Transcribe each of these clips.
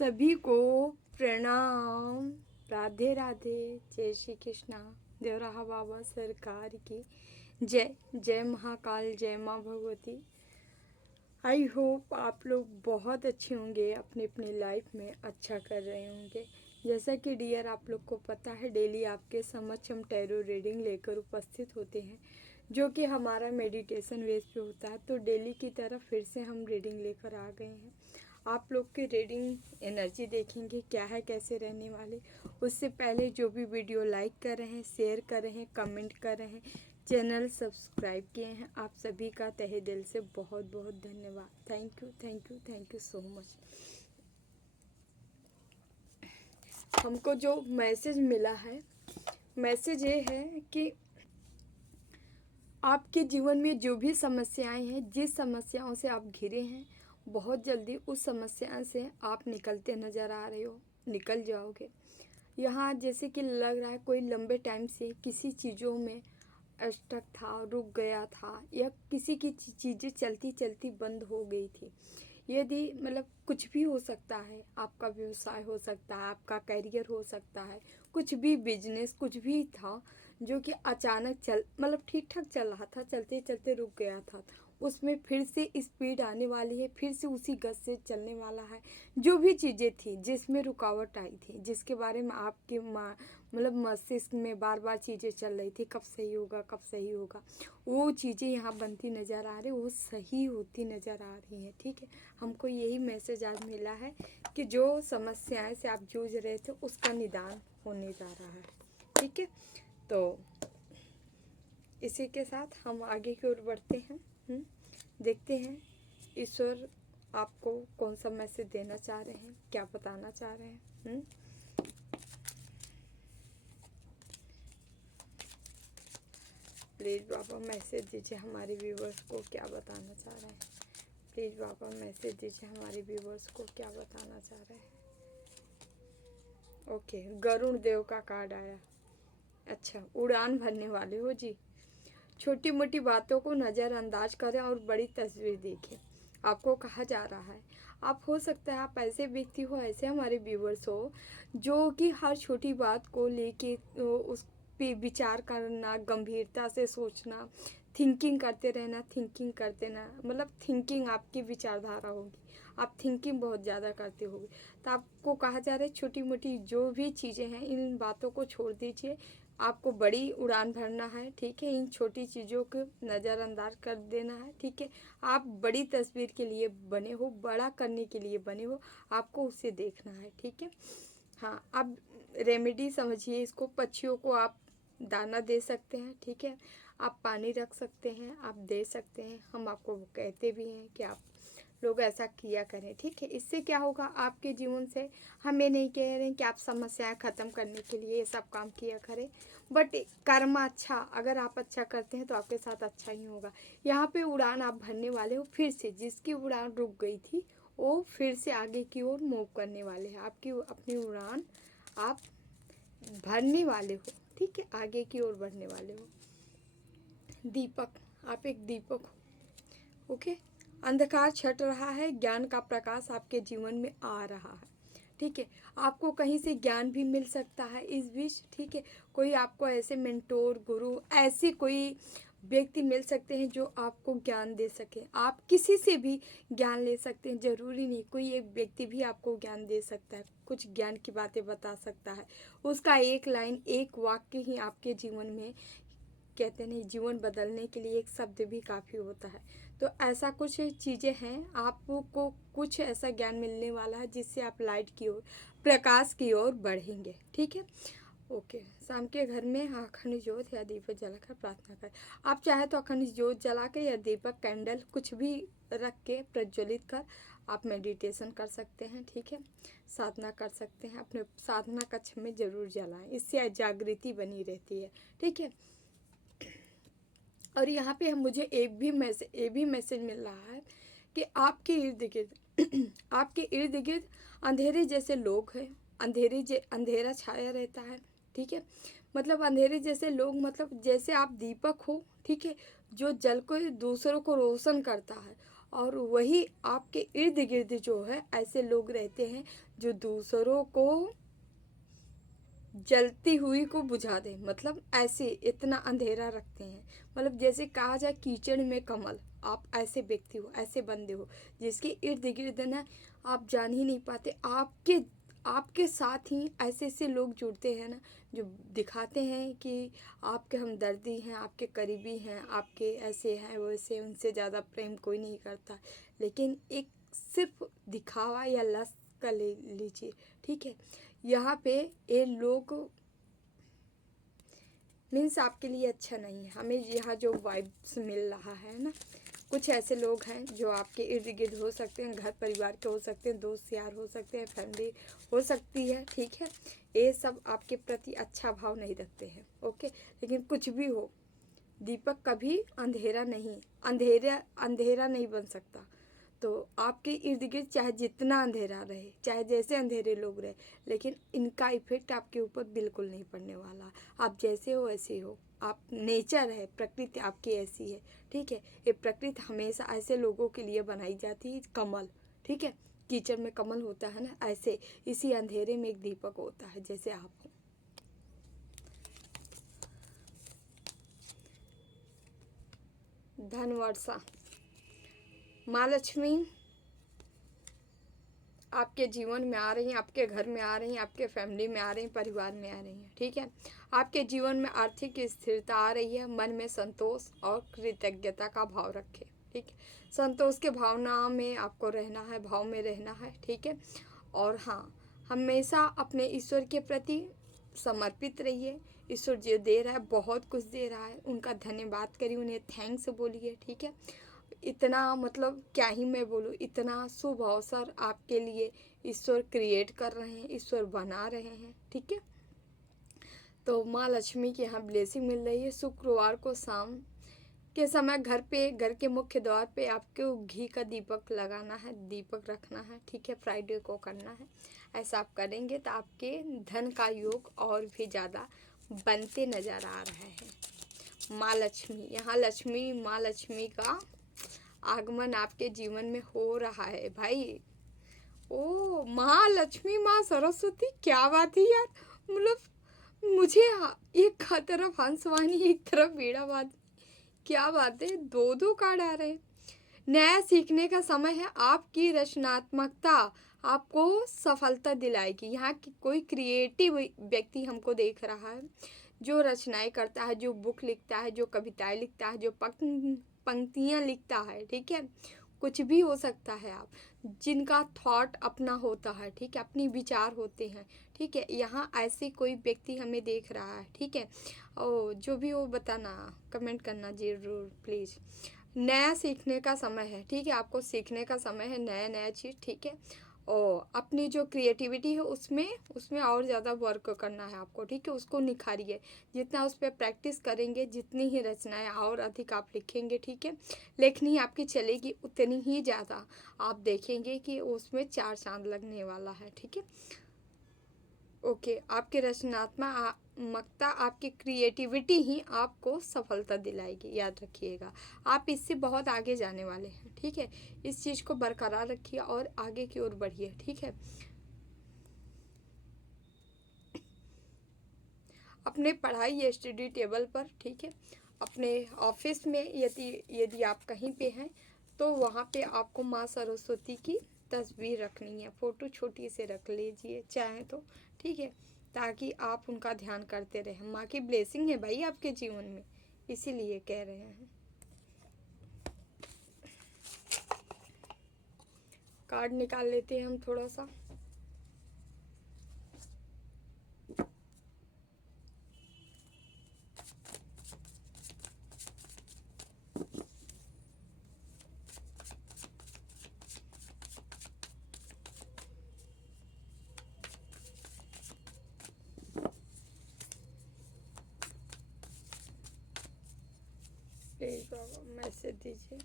सभी को प्रणाम। राधे राधे। जय श्री कृष्णा। देवराहा बाबा सरकार की जय। जय महाकाल, जय माँ भगवती। आई होप आप लोग बहुत अच्छे होंगे, अपनी अपनी लाइफ में अच्छा कर रहे होंगे। जैसा कि डियर आप लोग को पता है, डेली आपके समक्ष हम टैरो रीडिंग लेकर उपस्थित होते हैं, जो कि हमारा मेडिटेशन बेस पे होता है। तो डेली की तरह फिर से हम रीडिंग लेकर आ गए हैं। आप लोग की रीडिंग एनर्जी देखेंगे क्या है, कैसे रहने वाले। उससे पहले जो भी वीडियो लाइक कर रहे हैं, शेयर कर रहे हैं, कमेंट कर रहे हैं, चैनल सब्सक्राइब किए हैं, आप सभी का तहे दिल से बहुत बहुत धन्यवाद। Thank you, thank you, thank you so much. हमको जो मैसेज मिला है, मैसेज ये है कि आपके जीवन में जो भी समस्याएं हैं, जिस समस्याओं से आप घिरे हैं, बहुत जल्दी उस समस्या से आप निकलते नज़र आ रहे हो, निकल जाओगे। यहाँ जैसे कि लग रहा है कोई लंबे टाइम से किसी चीज़ों में स्टक था, रुक गया था, या किसी की चीज़ें चलती चलती बंद हो गई थी। यदि मतलब कुछ भी हो सकता है, आपका व्यवसाय हो सकता है, आपका करियर हो सकता है, कुछ भी बिजनेस कुछ भी था जो कि अचानक मतलब ठीक ठाक चल रहा था, चलते चलते रुक गया था, उसमें फिर से स्पीड आने वाली है, फिर से उसी गति से चलने वाला है। जो भी चीज़ें थी जिसमें रुकावट आई थी, जिसके बारे में आपके मतलब मस्तिष्क में बार बार चीज़ें चल रही थी, कब सही होगा, कब सही होगा, वो चीज़ें यहाँ बनती नज़र आ रही, वो सही होती नज़र आ रही हैं। ठीक है, हमको यही मैसेज आज मिला है कि जो समस्याएं से आप जूझ रहे थे उसका निदान होने जा रहा है। ठीक है, तो इसी के साथ हम आगे की ओर बढ़ते हैं। देखते हैं ईश्वर आपको कौन सा मैसेज देना चाह रहे हैं, क्या बताना चाह रहे हैं। प्लीज़ बाबा मैसेज दीजिए हमारे व्यूवर्स को, क्या बताना चाह रहे हैं। प्लीज़ बाबा मैसेज दीजिए हमारे व्यूवर्स को, क्या बताना चाह रहे हैं। ओके, गरुण देव का कार्ड आया। अच्छा, उड़ान भरने वाले हो जी। छोटी मोटी बातों को नज़रअंदाज करें और बड़ी तस्वीर देखें, आपको कहा जा रहा है। आप हो सकता है आप ऐसे व्यक्ति हो, ऐसे हमारे व्यूवर्स हो, जो कि हर छोटी बात को लेके उस पे विचार करना, गंभीरता से सोचना, थिंकिंग करते रहना, थिंकिंग करते ना, मतलब थिंकिंग आपकी विचारधारा होगी, आप थिंकिंग बहुत ज़्यादा करते होगे। तो आपको कहा जा रहा है छोटी मोटी जो भी चीज़ें हैं, इन बातों को छोड़ दीजिए, आपको बड़ी उड़ान भरना है। ठीक है, इन छोटी चीज़ों को नज़रअंदाज कर देना है। ठीक है, आप बड़ी तस्वीर के लिए बने हो, बड़ा करने के लिए बने हो, आपको उसे देखना है। ठीक है, हाँ, आप रेमेडी समझिए इसको। पक्षियों को आप दाना दे सकते हैं। ठीक है, आप पानी रख सकते हैं, आप दे सकते हैं। हम आपको कहते भी हैं कि आप लोग ऐसा किया करें। ठीक है, इससे क्या होगा आपके जीवन से। हम ये नहीं कह रहे हैं कि आप समस्याएं ख़त्म करने के लिए ये सब काम किया करें, बट कर्म अच्छा, अगर आप अच्छा करते हैं तो आपके साथ अच्छा ही होगा। यहाँ पे उड़ान आप भरने वाले हो, फिर से जिसकी उड़ान रुक गई थी वो फिर से आगे की ओर मूव करने वाले हैं। आपकी अपनी उड़ान आप भरने वाले हो। ठीक है, आगे की ओर बढ़ने वाले हो। दीपक, आप एक दीपक हो। ओके, अंधकार छट रहा है, ज्ञान का प्रकाश आपके जीवन में आ रहा है। ठीक है, आपको कहीं से ज्ञान भी मिल सकता है इस बीच। ठीक है, कोई आपको ऐसे मेंटोर, गुरु, ऐसे कोई व्यक्ति मिल सकते हैं जो आपको ज्ञान दे सके। आप किसी से भी ज्ञान ले सकते हैं, ज़रूरी नहीं कोई एक व्यक्ति भी आपको ज्ञान दे सकता है, कुछ ज्ञान की बातें बता सकता है। उसका एक लाइन, एक वाक्य ही आपके जीवन में, कहते नहीं, जीवन बदलने के लिए एक शब्द भी काफ़ी होता है। तो ऐसा कुछ चीज़ें हैं, आपको कुछ ऐसा ज्ञान मिलने वाला है जिससे आप लाइट की ओर, प्रकाश की ओर बढ़ेंगे। ठीक है, ओके। शाम के घर में अखंड ज्योत या दीपक जलाकर प्रार्थना करें। आप चाहे तो अखंड ज्योत जला के या दीपक, कैंडल कुछ भी रख के प्रज्वलित कर आप मेडिटेशन कर सकते हैं। ठीक है, साधना कर सकते हैं। अपने साधना कक्ष में ज़रूर जलाएं, इससे जागृति बनी रहती है। ठीक है, और यहाँ पे मुझे ये भी मैसेज मिल रहा है कि आपके इर्द गिर्द आपके इर्द गिर्द अंधेरे जैसे लोग हैं, अंधेरा छाया रहता है। ठीक है, मतलब अंधेरे जैसे लोग, मतलब जैसे आप दीपक हो। ठीक है, जो जल को दूसरों को रोशन करता है, और वही आपके इर्द गिर्द जो है ऐसे लोग रहते हैं जो दूसरों को जलती हुई को बुझा दे, मतलब ऐसे इतना अंधेरा रखते हैं। मतलब जैसे कहा जाए कीचड़ में कमल, आप ऐसे व्यक्ति हो, ऐसे बंदे हो जिसके इर्द गिर्द ना आप जान ही नहीं पाते, आपके साथ ही ऐसे ऐसे लोग जुड़ते हैं ना, जो दिखाते हैं कि आपके हमदर्दी हैं, आपके करीबी हैं, आपके ऐसे हैं वैसे, उनसे ज़्यादा प्रेम कोई नहीं करता। लेकिन एक सिर्फ दिखावा या लस्ट का ले लीजिए, ठीक है। यहाँ पे ये लोग मीन्स आपके लिए अच्छा नहीं है। हमें यहाँ जो वाइब्स मिल रहा है ना, कुछ ऐसे लोग हैं जो आपके इर्द गिर्द हो सकते हैं, घर परिवार के हो सकते हैं, दोस्त यार हो सकते हैं, फैमिली हो सकती है, ठीक है। ये सब आपके प्रति अच्छा भाव नहीं रखते हैं, ओके। लेकिन कुछ भी हो, दीपक कभी अंधेरा नहीं बन सकता। तो आपके इर्द गिर्द चाहे जितना अंधेरा रहे, चाहे जैसे अंधेरे लोग रहे, लेकिन इनका इफेक्ट आपके ऊपर बिल्कुल नहीं पड़ने वाला। आप जैसे हो ऐसे हो, आप नेचर है, प्रकृति आपकी ऐसी है, ठीक है। ये प्रकृति हमेशा ऐसे लोगों के लिए बनाई जाती है, कमल, ठीक है। कीचड़ में कमल होता है ना, ऐसे इसी अंधेरे में एक दीपक होता है, जैसे आप हो। धन वर्षा, माँ लक्ष्मी आपके जीवन में आ रही हैं, आपके घर में आ रही हैं, आपके फैमिली में आ रही हैं, परिवार में आ रही हैं, ठीक है। आपके जीवन में आर्थिक स्थिरता आ रही है। मन में संतोष और कृतज्ञता का भाव रखें, ठीक है। संतोष के भावना में आपको रहना है, भाव में रहना है, ठीक है। और हाँ, हमेशा अपने ईश्वर के प्रति समर्पित रहिए। ईश्वर जो दे रहा है, बहुत कुछ दे रहा है, उनका धन्यवाद करिए, उन्हें थैंक्स बोलिए, ठीक है। इतना मतलब क्या ही मैं बोलूँ, इतना शुभ अवसर आपके लिए ईश्वर क्रिएट कर रहे हैं, ईश्वर बना रहे हैं, ठीक है। तो माँ लक्ष्मी की यहाँ ब्लेसिंग मिल रही है। शुक्रवार को शाम के समय घर के मुख्य द्वार पे आपको घी का दीपक लगाना है, दीपक रखना है, ठीक है। फ्राइडे को करना है। ऐसा आप करेंगे तो आपके धन का योग और भी ज़्यादा बनते नज़र आ रहे हैं। माँ लक्ष्मी, यहाँ माँ लक्ष्मी का आगमन आपके जीवन में हो रहा है भाई। ओ माँ लक्ष्मी, माँ सरस्वती, क्या बात है यार। मतलब मुझे एक तरफ हंसवानी, एक तरफ बीड़ावादी, क्या बात है, दो दो कार्ड आ रहे हैं। नया सीखने का समय है। आपकी रचनात्मकता आपको सफलता दिलाएगी। यहाँ की कोई क्रिएटिव व्यक्ति हमको देख रहा है, जो रचनाएं करता है, जो बुक लिखता है, जो कविताएं लिखता है, जो पंक्तियाँ लिखता है, ठीक है। कुछ भी हो सकता है आप, जिनका थॉट अपना होता है, ठीक है, अपनी विचार होते हैं, ठीक है। यहाँ ऐसे कोई व्यक्ति हमें देख रहा है, ठीक है। और जो भी हो बताना, कमेंट करना जरूर प्लीज़। नया सीखने का समय है, ठीक है। आपको सीखने का समय है, नया नया चीज़, ठीक है। और अपनी जो क्रिएटिविटी है उसमें और ज़्यादा वर्क करना है आपको, ठीक है। उसको निखारिए। जितना उस पर प्रैक्टिस करेंगे, जितनी ही रचनाएं और अधिक आप लिखेंगे, ठीक है, लेखनी आपकी चलेगी उतनी ही ज़्यादा आप देखेंगे कि उसमें चार चांद लगने वाला है, ठीक है। ओके, आपकी रचनात्मकता, आपकी क्रिएटिविटी ही आपको सफलता दिलाएगी, याद रखिएगा। आप इससे बहुत आगे जाने वाले हैं, ठीक है। इस चीज़ को बरकरार रखिए और आगे की ओर बढ़िए, ठीक है। अपने पढ़ाई या स्टडी टेबल पर, ठीक है, अपने ऑफिस में यदि आप कहीं पे हैं तो वहाँ पे आपको माँ सरस्वती की तस्वीर रखनी है। फ़ोटो छोटी से रख लीजिए चाहे तो, ठीक है, ताकि आप उनका ध्यान करते रहें। माँ की ब्लेसिंग है भाई आपके जीवन में, इसीलिए कह रहे हैं। कार्ड निकाल लेते हैं हम थोड़ा सा। प्लीज बाबा मैसेज दीजिए।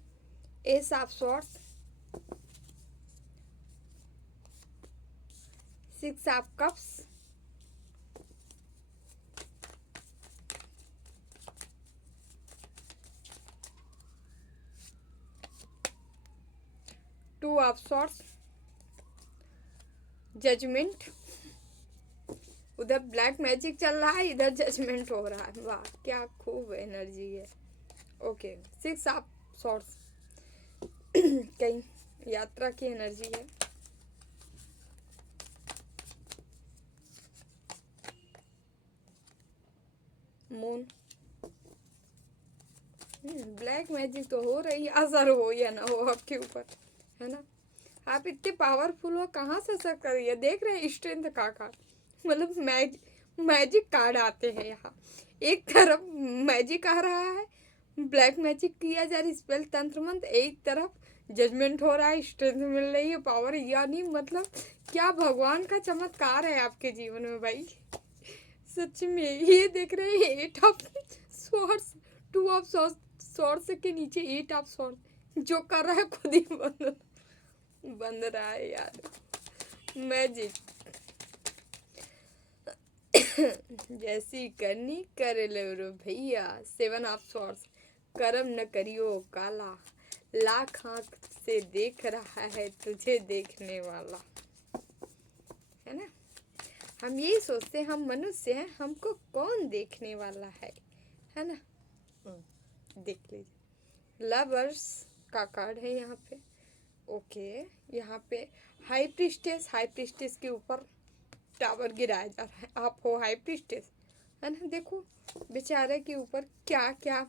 Ace of swords, 6 of cups, 2 of swords, judgment, उधर ब्लैक मैजिक चल रहा है, इधर जजमेंट हो रहा है। वाह क्या खूब एनर्जी है। ओके, 6 ऑफ सॉर्ड्स कहीं यात्रा की एनर्जी है। मून, ब्लैक मैजिक तो हो रही है, असर हो या ना हो आपके ऊपर, है ना। आप इतने पावरफुल हो, कहाँ से असर कर रही है। देख रहे हैं स्ट्रेंथ का कार्ड, मतलब मैजिक कार्ड आते हैं यहाँ। एक तरफ मैजिक आ रहा है, ब्लैक मैजिक किया जा रहा है, स्पेल तंत्र मंत्र, एक तरफ जजमेंट हो रहा है, स्ट्रेंथ मिल रही है, पावर, यानी मतलब क्या भगवान का चमत्कार है आपके जीवन में भाई। सच में ये देख रहे हैं 8 ऑफ स्वॉर्ड्स, 2 ऑफ स्वॉर्ड्स के नीचे 8 ऑफ स्वॉर्ड्स, जो कर रहा है खुद ही बंद रहा है यार। मैजिक जैसी करनी कर लो भैया। 7 ऑफ स्वॉर्ड्स, कर्म न करियो काला, लाख आंख से देख रहा है तुझे देखने वाला, है ना। हम यही सोचते हैं, हम मनुष्य हैं, हमको कौन देखने वाला है ना। देख लीजिए, लवर्स का कार्ड है यहाँ पे। ओके, यहाँ पे हाई प्रिस्टेस के ऊपर टावर गिराया जा रहा है। आप हो हाई प्रिस्टेस, है ना। देखो बेचारे के ऊपर क्या क्या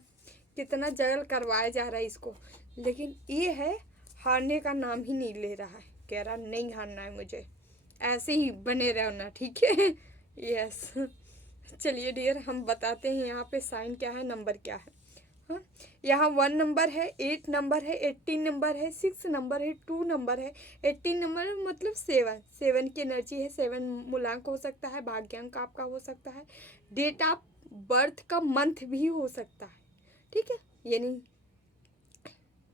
कितना जगल करवाया जा रहा है इसको, लेकिन ये है हारने का नाम ही नहीं ले रहा है। कह रहा नहीं हारना है मुझे, ऐसे ही बने रहना, ठीक है। यस, चलिए डियर, हम बताते हैं यहाँ पे साइन क्या है, नंबर क्या है। हाँ, यहाँ 1 नंबर है, 8 नंबर है, 18 नंबर है, 6 नंबर है, 2 नंबर है। 18 नंबर मतलब 7 की एनर्जी है। 7 मूलांक हो सकता है, भाग्यांक आपका हो सकता है, डेट ऑफ बर्थ का मंथ भी हो सकता है, ठीक है। यानी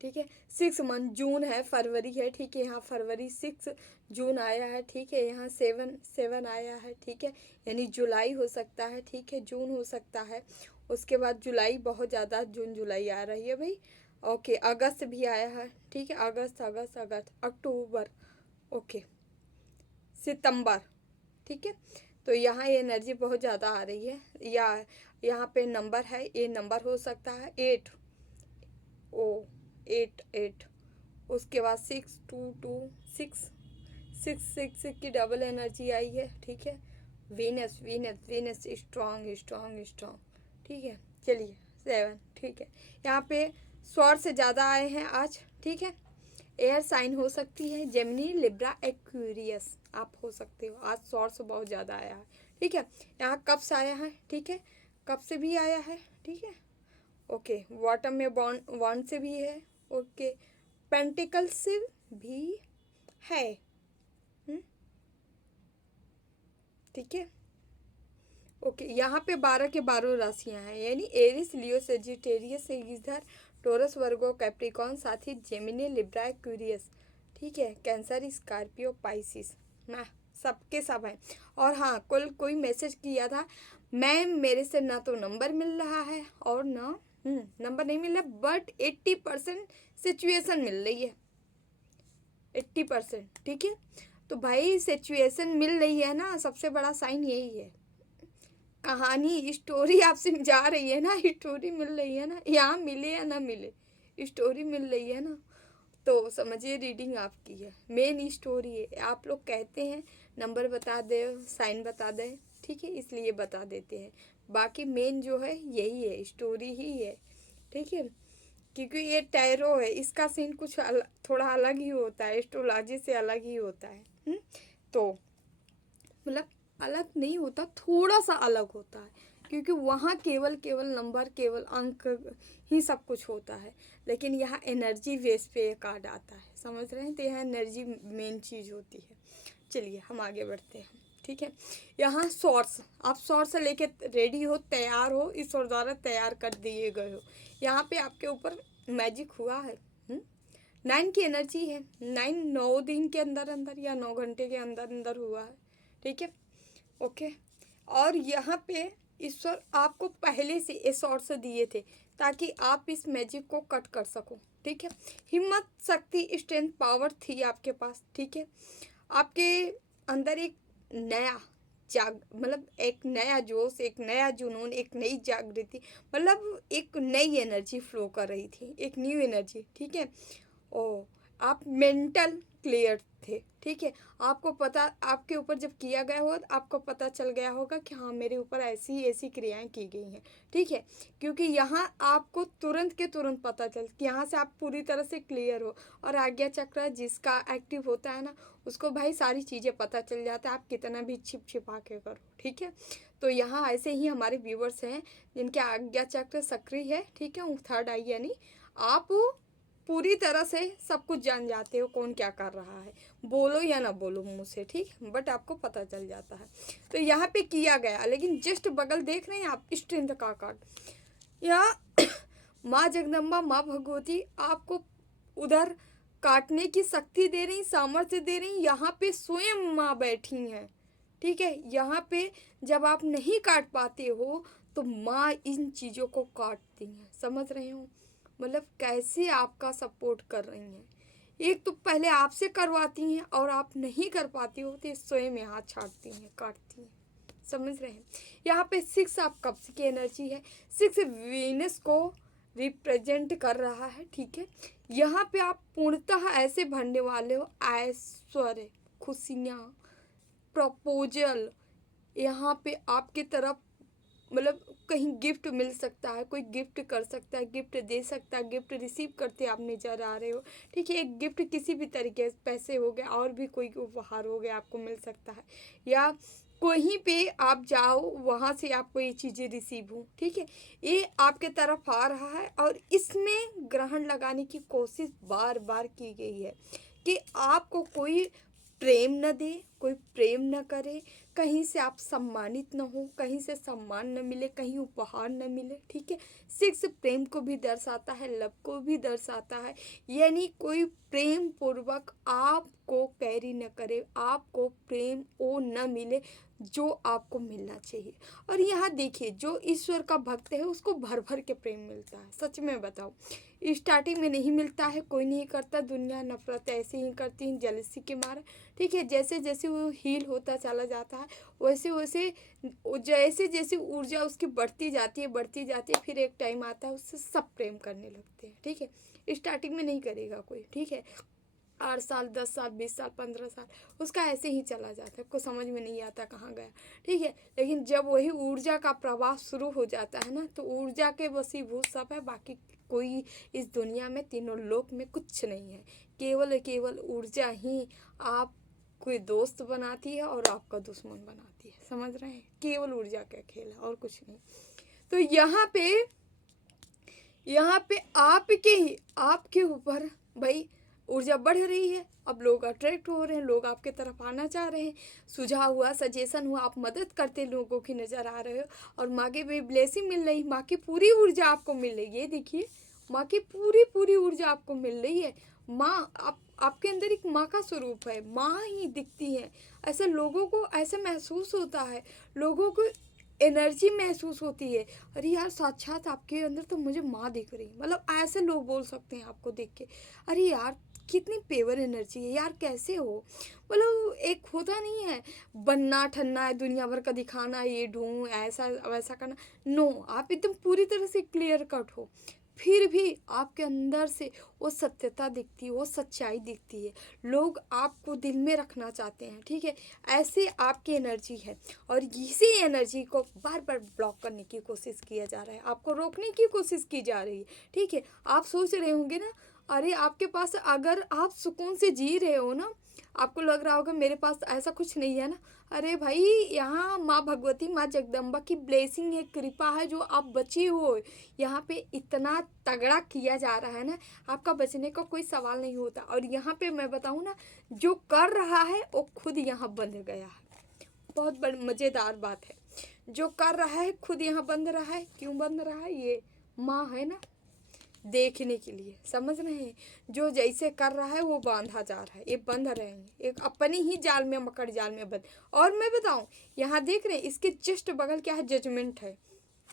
ठीक है, 6 मंथ, जून है, फरवरी है, ठीक है। यहाँ फरवरी 6 जून आया है, ठीक है। यहाँ 7 आया है, ठीक है। यानी जुलाई हो सकता है, ठीक है, जून हो सकता है। उसके बाद जुलाई बहुत ज़्यादा, जून जुलाई आ रही है भाई। ओके, अगस्त भी आया है, ठीक है। अगस्त, अक्टूबर, ओके, सितंबर, ठीक है। तो यहाँ ये एनर्जी बहुत ज़्यादा आ रही है। या यहाँ पे नंबर है, ये नंबर हो सकता है 8, ओ 8 उसके बाद 6 की डबल एनर्जी आई है, ठीक है। वीनस स्ट्रॉन्ग, ठीक है। चलिए 7, ठीक है। यहाँ पे स्वॉर्ड से ज़्यादा आए हैं आज, ठीक है। एयर साइन हो सकती है, जेमिनी, लिब्रा, एक्वेरियस आप हो सकते हो। आज स्वॉर्ड से बहुत ज़्यादा आया है, ठीक है। यहाँ कप्स आया है, ठीक है, कप से भी आया है, ठीक है। ओके, वाटर में बॉन्ड से भी है, ओके, पेंटिकल से भी है, ठीक है। ओके, यहाँ पे 12 के 12 राशियाँ हैं, यानी एरिस, लियो, सेजिटेरियस, इधर टोरस, वर्गो, कैप्रिकॉन, साथ ही जेमिनी, लिब्रा, एक्वेरियस, ठीक है, कैंसर, स्कॉर्पियो, पाइसिस ना, सबके सब हैं। और हाँ, कल कोई मैसेज किया था, मैम मेरे से ना तो नंबर मिल रहा है और ना नंबर नहीं मिल रहा, बट 80% सिचुएशन मिल रही है, 80%, ठीक है। तो भाई सिचुएशन मिल रही है ना, सबसे बड़ा साइन यही है। कहानी स्टोरी आपसे जा रही है ना, स्टोरी मिल रही है ना, यहाँ मिले या ना मिले, स्टोरी मिल रही है ना, तो समझिए रीडिंग आपकी है। मेन स्टोरी है। आप लोग कहते हैं नंबर बता दे, साइन बता दे, ठीक है, इसलिए बता देते हैं। बाकी मेन जो है यही है, स्टोरी ही है, ठीक है। क्योंकि ये टैरो है, इसका सीन कुछ थोड़ा अलग ही होता है, एस्ट्रोलॉजी से अलग ही होता है। तो मतलब अलग नहीं होता, थोड़ा सा अलग होता है, क्योंकि वहाँ केवल नंबर, केवल अंक ही सब कुछ होता है, लेकिन यहाँ एनर्जी बेस पे ये कार्ड आता है, समझ रहे हैं। तो यहाँ एनर्जी मेन चीज़ होती है। चलिए हम आगे बढ़ते हैं, ठीक है। यहाँ सोर्स, आप सोर्स लेके रेडी हो, तैयार हो, ईश्वर द्वारा तैयार कर दिए गए हो। यहाँ पे आपके ऊपर मैजिक हुआ है। 9 की एनर्जी है, 9 दिन के अंदर अंदर या 9 घंटे के अंदर अंदर हुआ है, ठीक है। ओके, और यहाँ पे ईश्वर आपको पहले से ये सोर्स दिए थे ताकि आप इस मैजिक को कट कर सको, ठीक है। हिम्मत, शक्ति, स्ट्रेंथ, पावर थी आपके पास, ठीक है। आपके अंदर एक नया मतलब एक नया जोश, एक नया जुनून, एक नई जागृति, मतलब एक नई एनर्जी फ्लो कर रही थी, एक न्यू एनर्जी। ठीक है। ओ, आप मेंटल क्लियर थे। ठीक है। आपको पता, आपके ऊपर जब किया गया हो तो आपको पता चल गया होगा कि हाँ मेरे ऊपर ऐसी ऐसी क्रियाएं की गई हैं। ठीक है। क्योंकि यहाँ आपको तुरंत के तुरंत पता चल कि यहाँ से आप पूरी तरह से क्लियर हो। और आज्ञा चक्र जिसका एक्टिव होता है ना, उसको भाई सारी चीज़ें पता चल जाता है, आप कितना भी छिप छिपा के करो। ठीक है। तो यहाँ ऐसे ही हमारे व्यूवर्स हैं जिनके आज्ञा चक्र सक्रिय है। ठीक है। थर्ड आई यानी आप पूरी तरह से सब कुछ जान जाते हो कौन क्या कर रहा है, बोलो या ना बोलो मुँह से। ठीक, बट आपको पता चल जाता है। तो यहाँ पे किया गया, लेकिन जस्ट बगल देख रहे हैं आप, स्ट्रेंथ का कार्ड। यहाँ माँ जगदम्बा, माँ भगवती आपको उधर काटने की शक्ति दे रही, सामर्थ्य दे रही। यहाँ पे स्वयं माँ बैठी हैं। ठीक है। यहाँ पे जब आप नहीं काट पाते हो तो माँ इन चीज़ों को काटती हैं। समझ रहे हो मतलब कैसे आपका सपोर्ट कर रही हैं। एक तो पहले आपसे करवाती हैं और आप नहीं कर पाती हो तो स्वयं यहाँ छाटती हैं, काटती हैं। समझ रहे हैं। यहाँ पे 6 आप कब्ज की एनर्जी है। 6 वीनस को रिप्रेजेंट कर रहा है। ठीक है। यहाँ पे आप पूर्णतः ऐसे भरने वाले हो, ऐश्वर्य, खुशियाँ, प्रपोजल, यहाँ पे आपकी तरफ मतलब कहीं गिफ्ट मिल सकता है, कोई गिफ्ट कर सकता है, गिफ्ट दे सकता है, गिफ्ट रिसीव करते आप नजर आ रहे हो। ठीक है। एक गिफ्ट किसी भी तरीके से, पैसे हो गए और भी कोई उपहार हो गया आपको मिल सकता है, या कहीं पे आप जाओ वहाँ से आपको ये चीज़ें रिसीव हो। ठीक है। ये आपके तरफ आ रहा है और इसमें ग्रहण लगाने की कोशिश बार बार की गई है कि आपको कोई प्रेम न दे, कोई प्रेम न करे, कहीं से आप सम्मानित न हो, कहीं से सम्मान न मिले, कहीं उपहार न मिले। ठीक है। 6 प्रेम को भी दर्शाता है, लव को भी दर्शाता है, यानी कोई प्रेम पूर्वक आपको कैरी न करे, आपको प्रेम वो न मिले जो आपको मिलना चाहिए। और यहाँ देखिए, जो ईश्वर का भक्त है उसको भर भर के प्रेम मिलता है। सच में बताओ, स्टार्टिंग में नहीं मिलता है, कोई नहीं करता, दुनिया नफरत ऐसे ही करती है जेलसी के मारे। ठीक है। जैसे जैसे वो हील होता चला जाता है वैसे वैसे जैसे जैसे ऊर्जा उसकी बढ़ती जाती है, बढ़ती जाती है, फिर एक टाइम आता है उससे सब प्रेम करने लगते हैं। ठीक है। स्टार्टिंग में नहीं करेगा कोई। ठीक है। 8 साल, 10 साल, 20 साल, 15 साल उसका ऐसे ही चला जाता है, कुछ समझ में नहीं आता कहाँ गया। ठीक है। लेकिन जब वही ऊर्जा का प्रवाह शुरू हो जाता है ना, तो ऊर्जा के वशीभूत सब है, बाकी कोई इस दुनिया में, तीनों लोक में कुछ नहीं है। केवल केवल ऊर्जा ही आप कोई दोस्त बनाती है और आपका दुश्मन बनाती है। समझ रहे हैं। केवल ऊर्जा का खेल है और कुछ नहीं। तो यहाँ पे आपके ऊपर भाई ऊर्जा बढ़ रही है। अब लोग अट्रैक्ट हो रहे हैं, लोग आपके तरफ आना चाह रहे हैं, सुझाव हुआ, सजेशन हुआ, आप मदद करते लोगों की नज़र आ रहे हो और माँ की भी ब्लेसिंग मिल रही, माँ की पूरी ऊर्जा आपको मिल रही है। ये देखिए, माँ की पूरी पूरी ऊर्जा आपको मिल रही है। माँ आपके अंदर एक माँ का स्वरूप है, माँ ही दिखती है। ऐसे लोगों को ऐसा महसूस होता है, लोगों को एनर्जी महसूस होती है, अरे यार साक्षात आपके अंदर तो मुझे माँ दिख रही, मतलब ऐसे लोग बोल सकते हैं आपको देख के, अरे यार कितनी पेवर एनर्जी है यार, कैसे हो। मतलब एक होता नहीं है बनना ठन्ना है, दुनिया भर का दिखाना, ये ढूंढ ऐसा वैसा करना, नो, आप एकदम पूरी तरह से क्लियर कट हो। फिर भी आपके अंदर से वो सत्यता दिखती है, वो सच्चाई दिखती है, लोग आपको दिल में रखना चाहते हैं। ठीक है। ऐसे आपकी एनर्जी है और इसी एनर्जी को बार बार ब्लॉक करने की कोशिश किया जा रहा है, आपको रोकने की कोशिश की जा रही है। ठीक है। आप सोच रहे होंगे ना, अरे आपके पास अगर आप सुकून से जी रहे हो ना, आपको लग रहा होगा मेरे पास ऐसा कुछ नहीं है ना, अरे भाई यहाँ माँ भगवती, माँ जगदम्बा की ब्लेसिंग है, कृपा है जो आप बचे हो। यहाँ पे इतना तगड़ा किया जा रहा है ना, आपका बचने का कोई सवाल नहीं होता। और यहाँ पे मैं बताऊँ ना, जो कर रहा है वो खुद यहाँ बंध गया है। बहुत बड़ी मज़ेदार बात है, जो कर रहा है खुद यहाँ बंध रहा है। क्यों बंध रहा है? ये माँ है ना, देखने के लिए। समझ रहे हैं। जो जैसे कर रहा है वो बांधा जा रहा है, ये बंध रहे हैं, एक अपनी ही जाल में, मकड़ जाल में बंद। और मैं बताऊं, यहाँ देख रहे हैं इसके जस्ट बगल क्या है, जजमेंट है।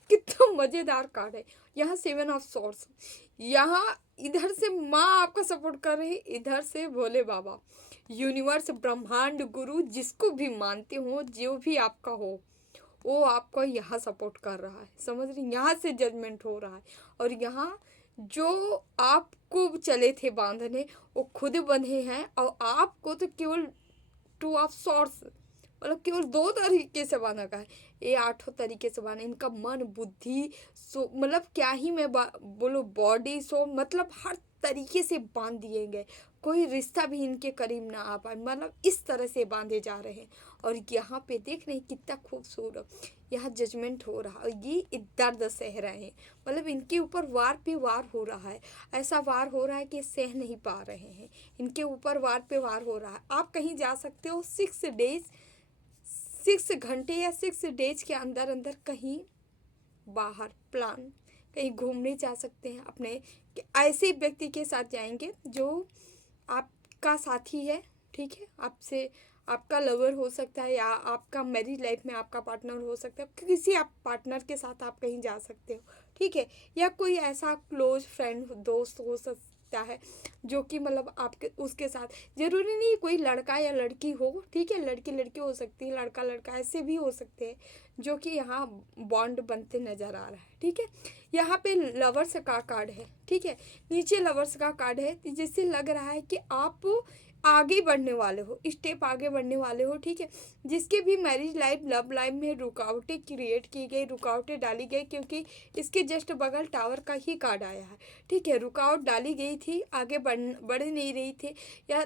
कितना मजेदार कार्ड है। यहाँ 7 ऑफ सोर्स, यहाँ इधर से माँ आपका सपोर्ट कर रही है, इधर से भोले बाबा, यूनिवर्स, ब्रह्मांड, गुरु, जिसको भी मानते हो, जो भी आपका हो, वो आपको यहाँ सपोर्ट कर रहा है, समझ रही, यहाँ से जजमेंट हो रहा है। और यहाँ जो आपको चले थे बांधने, वो खुद बंधे हैं, और आपको तो केवल टू ऑफ सॉर्ट्स, मतलब केवल दो तरीके से बांधा का है, ये आठों तरीके से बांधे। इनका मन, बुद्धि, सो मतलब क्या ही मैं बोलो, बॉडी, सो मतलब हर तरीके से बांध दिए गए, कोई रिश्ता भी इनके करीब ना आ पाए, मतलब इस तरह से बांधे जा रहे हैं। और यहाँ पे देख रहे हैं कितना खूबसूरत यहाँ जजमेंट हो रहा है, ये दर्द सह रहे हैं, मतलब इनके ऊपर वार पे वार हो रहा है, ऐसा वार हो रहा है कि सह नहीं पा रहे हैं, इनके ऊपर वार पे वार हो रहा है। आप कहीं जा सकते हो 6 घंटे या 6 डेज के अंदर अंदर कहीं बाहर प्लान, कहीं घूमने जा सकते हैं अपने, ऐसे व्यक्ति के साथ जाएंगे जो आपका साथी है, ठीक है, आपसे आपका लवर हो सकता है, या आपका मैरिज लाइफ में आपका पार्टनर हो सकता है, किसी आप पार्टनर के साथ आप कहीं जा सकते हो, ठीक है, या कोई ऐसा क्लोज फ्रेंड, दोस्त हो सकता है जो कि मतलब आपके उसके साथ, ज़रूरी नहीं कोई लड़का या लड़की हो, ठीक है, लड़की लड़की हो सकती है, लड़का लड़का, ऐसे भी हो सकते हैं जो कि यहाँ बॉन्ड बनते नज़र आ रहा है, ठीक है। यहाँ पे लवर्स का कार्ड है, ठीक है, नीचे लवर्स का कार्ड है, जिससे लग रहा है कि आप आगे बढ़ने वाले हो, स्टेप आगे बढ़ने वाले हो, ठीक है। जिसके भी मैरिज लाइफ, लव लाइफ में रुकावटें क्रिएट की गई, रुकावटें डाली गई, क्योंकि इसके जस्ट बगल टावर का ही कार्ड आया है, ठीक है। रुकावट डाली गई थी, आगे बढ़ नहीं रही थी, या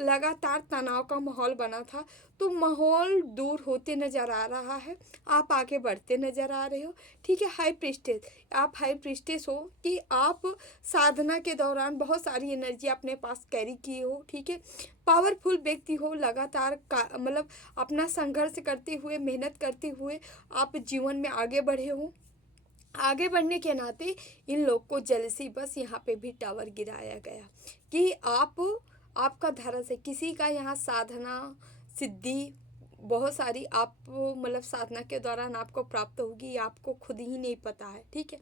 लगातार तनाव का माहौल बना था, तो माहौल दूर होते नज़र आ रहा है, आप आगे बढ़ते नज़र आ रहे हो, ठीक है। हाई प्रीस्टेस, आप हाई प्रीस्टेस हो कि आप साधना के दौरान बहुत सारी एनर्जी अपने पास कैरी किए हो, ठीक है। पावरफुल व्यक्ति हो, लगातार का मतलब अपना संघर्ष करते हुए, मेहनत करते हुए आप जीवन में आगे बढ़े हो। आगे बढ़ने के नाते इन लोग को जेलसी, बस यहाँ पे भी टावर गिराया गया कि आपका धरस है, किसी का यहाँ साधना सिद्धि बहुत सारी आप मतलब साधना के दौरान आपको प्राप्त होगी, आपको खुद ही नहीं पता है, ठीक है।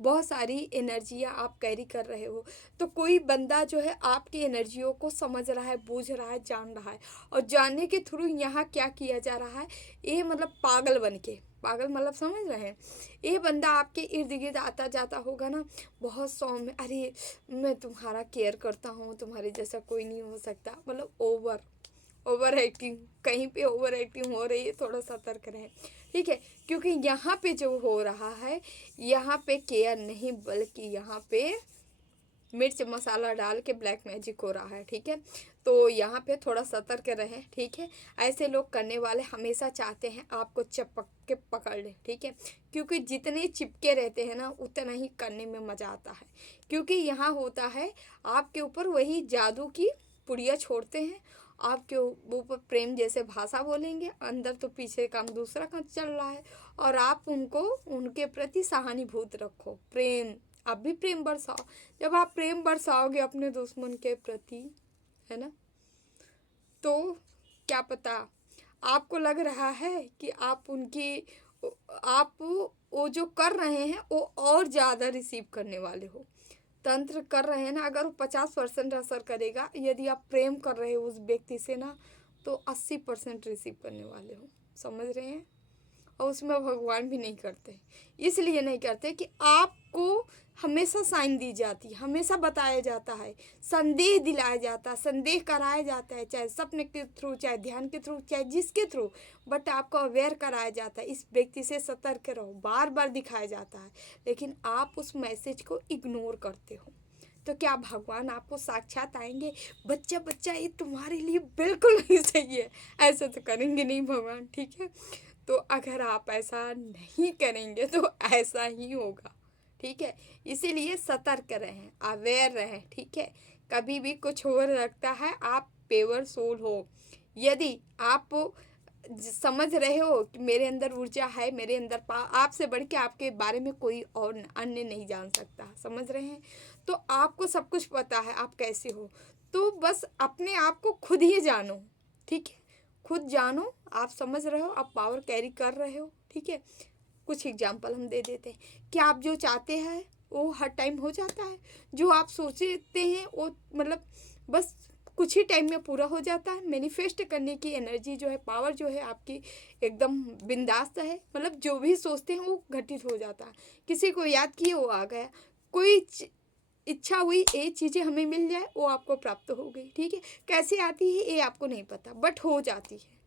बहुत सारी एनर्जियाँ आप कैरी कर रहे हो, तो कोई बंदा जो है आपकी एनर्जियों को समझ रहा है, बूझ रहा है, जान रहा है, और जानने के थ्रू यहाँ क्या किया जा रहा है, ये मतलब पागल बन के, पागल मतलब समझ रहे हैं, ये बंदा आपके इर्द गिर्द आता जाता होगा ना, बहुत सौम्य, अरे मैं तुम्हारा केयर करता हूँ, तुम्हारे जैसा कोई नहीं हो सकता, मतलब ओवर एक्टिंग, कहीं पे ओवर एक्टिंग हो रही है, थोड़ा सतर्क रहें, ठीक है। क्योंकि यहाँ पे जो हो रहा है, यहाँ पे केयर नहीं, बल्कि यहाँ पे मिर्च मसाला डाल के ब्लैक मैजिक हो रहा है, ठीक है। तो यहाँ पे थोड़ा सतर्क रहें, ठीक है। ऐसे लोग करने वाले हमेशा चाहते हैं आपको चिपक के पकड़ लें, ठीक है, क्योंकि जितने चिपके रहते हैं ना, उतना ही करने में मज़ा आता है, क्योंकि यहाँ होता है आपके ऊपर वही जादू की पुड़िया छोड़ते हैं, आपके ऊपर प्रेम जैसे भाषा बोलेंगे, अंदर तो पीछे काम दूसरा काम चल रहा है, और आप उनको उनके प्रति सहानुभूति रखो, प्रेम, आप भी प्रेम बरसाओ। जब आप प्रेम बरसाओगे अपने दुश्मन के प्रति, है ना, तो क्या पता आपको लग रहा है कि आप वो जो कर रहे हैं वो और ज़्यादा रिसीव करने वाले हो, तंत्र कर रहे हैं ना, अगर वो 50% असर करेगा, यदि आप प्रेम कर रहे हो उस व्यक्ति से ना, तो 80% रिसीव करने वाले हो, समझ रहे हैं। और उसमें भगवान भी नहीं करते, इसलिए नहीं करते कि आपको हमेशा साइन दी जाती है, हमेशा बताया जाता है, संदेह दिलाया जाता है, संदेह कराया जाता है, चाहे सपने के थ्रू, चाहे ध्यान के थ्रू, चाहे जिसके थ्रू, बट आपको अवेयर कराया जाता है, इस व्यक्ति से सतर्क रहो, बार बार दिखाया जाता है, लेकिन आप उस मैसेज को इग्नोर करते हो। तो क्या भगवान आपको साक्षात आएंगे, बच्चा बच्चा ये तुम्हारे लिए बिल्कुल नहीं सही है, ऐसा तो करेंगे नहीं भगवान, ठीक है। तो अगर आप ऐसा नहीं करेंगे तो ऐसा ही होगा, ठीक है। इसीलिए सतर्क रहें, अवेयर रहें, ठीक है। कभी भी कुछ हो लगता है, आप पेवर सोल हो, यदि आप समझ रहे हो कि मेरे अंदर ऊर्जा है, मेरे अंदर आपसे बढ़ के आपके बारे में कोई और अन्य नहीं जान सकता, समझ रहे हैं, तो आपको सब कुछ पता है आप कैसे हो, तो बस अपने आप को खुद ही जानो, ठीक है, खुद जानो, आप समझ रहे हो, आप पावर कैरी कर रहे हो, ठीक है। कुछ एग्जाम्पल हम दे देते हैं कि आप जो चाहते हैं वो हर टाइम हो जाता है, जो आप सोचते हैं वो मतलब बस कुछ ही टाइम में पूरा हो जाता है। मैनिफेस्ट करने की एनर्जी जो है, पावर जो है आपकी एकदम बिंदास है। मतलब जो भी सोचते हैं वो घटित हो जाता है। किसी को याद किए वो आ गया, कोई इच्छा हुई ये चीज़ें हमें मिल जाए, वो आपको प्राप्त हो गई। ठीक है, कैसे आती है ये आपको नहीं पता, बट हो जाती है।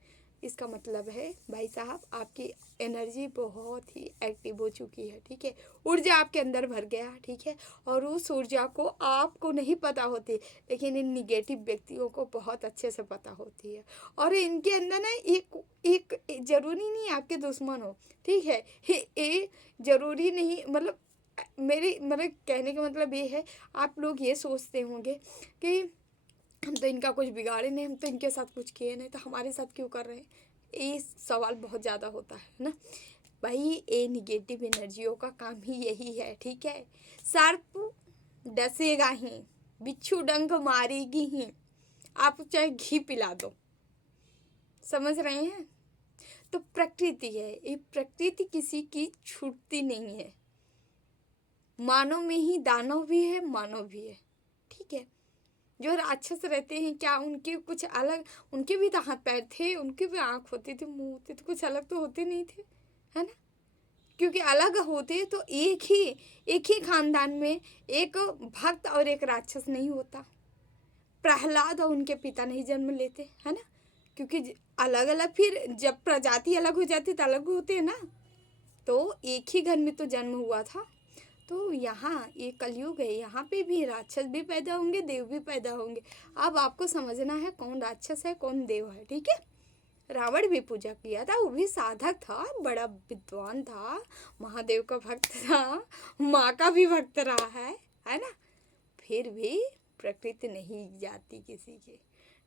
इसका मतलब है भाई साहब आपकी एनर्जी बहुत ही एक्टिव हो चुकी है। ठीक है, ऊर्जा आपके अंदर भर गया। ठीक है, और उस ऊर्जा को आपको नहीं पता होती, लेकिन इन निगेटिव व्यक्तियों को बहुत अच्छे से पता होती है। और इनके अंदर ना एक एक जरूरी नहीं आपके दुश्मन हो। ठीक है, ये जरूरी नहीं, मतलब मेरी मतलब कहने का मतलब ये है, आप लोग ये सोचते होंगे कि हम तो इनका कुछ बिगाड़े नहीं, हम तो इनके साथ कुछ किए नहीं, तो हमारे साथ क्यों कर रहे हैं। ये सवाल बहुत ज़्यादा होता है ना भाई। ये निगेटिव एनर्जियों का काम ही यही है। ठीक है, सर्प डसेगा ही, बिच्छू डंक मारेगी ही, आप चाहे घी पिला दो। समझ रहे हैं। तो प्रकृति है, ये प्रकृति किसी की छूटती नहीं है। मानव में ही दानव भी है, मानव भी है। ठीक है, जो राक्षस रहते हैं क्या उनके कुछ अलग, उनके भी तो हाथ पैर थे, उनके भी आँख होती थी, मुंह होते थे, कुछ अलग तो होते नहीं थे, है ना। क्योंकि अलग होते तो एक ही खानदान में एक भक्त और एक राक्षस नहीं होता। प्रहलाद और उनके पिता नहीं जन्म लेते, है ना। क्योंकि अलग अलग, फिर जब प्रजाति अलग हो जाती तो अलग होते हैं ना। तो एक ही घर में तो जन्म हुआ था। तो यहाँ ये कलयुग है, यहाँ पे भी राक्षस भी पैदा होंगे, देव भी पैदा होंगे। अब आपको समझना है कौन राक्षस है कौन देव है। ठीक है, रावण भी पूजा किया था, वो भी साधक था, बड़ा विद्वान था, महादेव का भक्त था, माँ का भी भक्त रहा है ना। फिर भी प्रकृति नहीं जाती किसी की।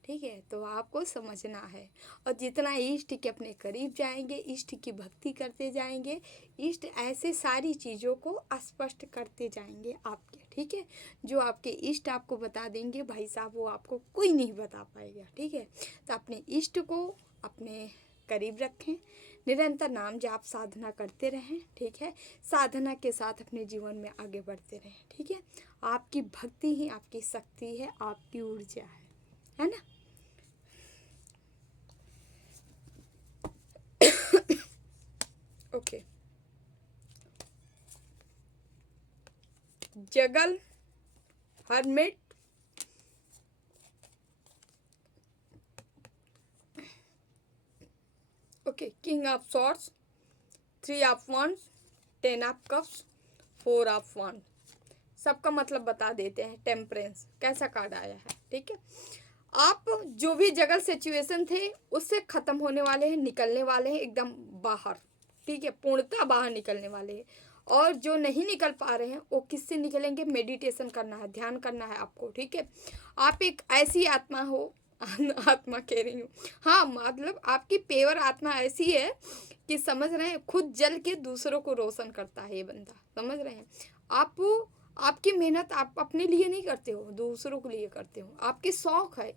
ठीक है, तो आपको समझना है। और जितना इष्ट के अपने करीब जाएंगे, इष्ट की भक्ति करते जाएंगे, इष्ट ऐसे सारी चीज़ों को स्पष्ट करते जाएंगे आपके। ठीक है, जो आपके इष्ट आपको बता देंगे भाई साहब, वो आपको कोई नहीं बता पाएगा। ठीक है, तो अपने इष्ट को अपने करीब रखें, निरंतर नाम जाप साधना करते रहें। ठीक है, साधना के साथ अपने जीवन में आगे बढ़ते रहें। ठीक है, आपकी भक्ति ही आपकी शक्ति है, आपकी ऊर्जा है ना। Okay, juggle hermit, okay, king of swords, 3 of wands, 10 of cups, 4 of wands। सबका मतलब बता देते हैं। टेम्परेंस कैसा कार्ड आया है। ठीक है, आप जो भी जगल सिचुएशन थे उससे खत्म होने वाले हैं, निकलने वाले हैं एकदम बाहर। ठीक है, पूर्णतः बाहर निकलने वाले हैं। और जो नहीं निकल पा रहे हैं वो किससे निकलेंगे, मेडिटेशन करना है, ध्यान करना है आपको। ठीक है, आप एक ऐसी आत्मा हो आत्मा कह रही हूँ, हाँ मतलब आपकी पेवर आत्मा ऐसी है कि समझ रहे हैं, खुद जल के दूसरों को रोशन करता है ये बंदा। समझ रहे हैं आप, आपकी मेहनत आप अपने लिए नहीं करते हो, दूसरों के लिए करते हो, आपकी शौक है।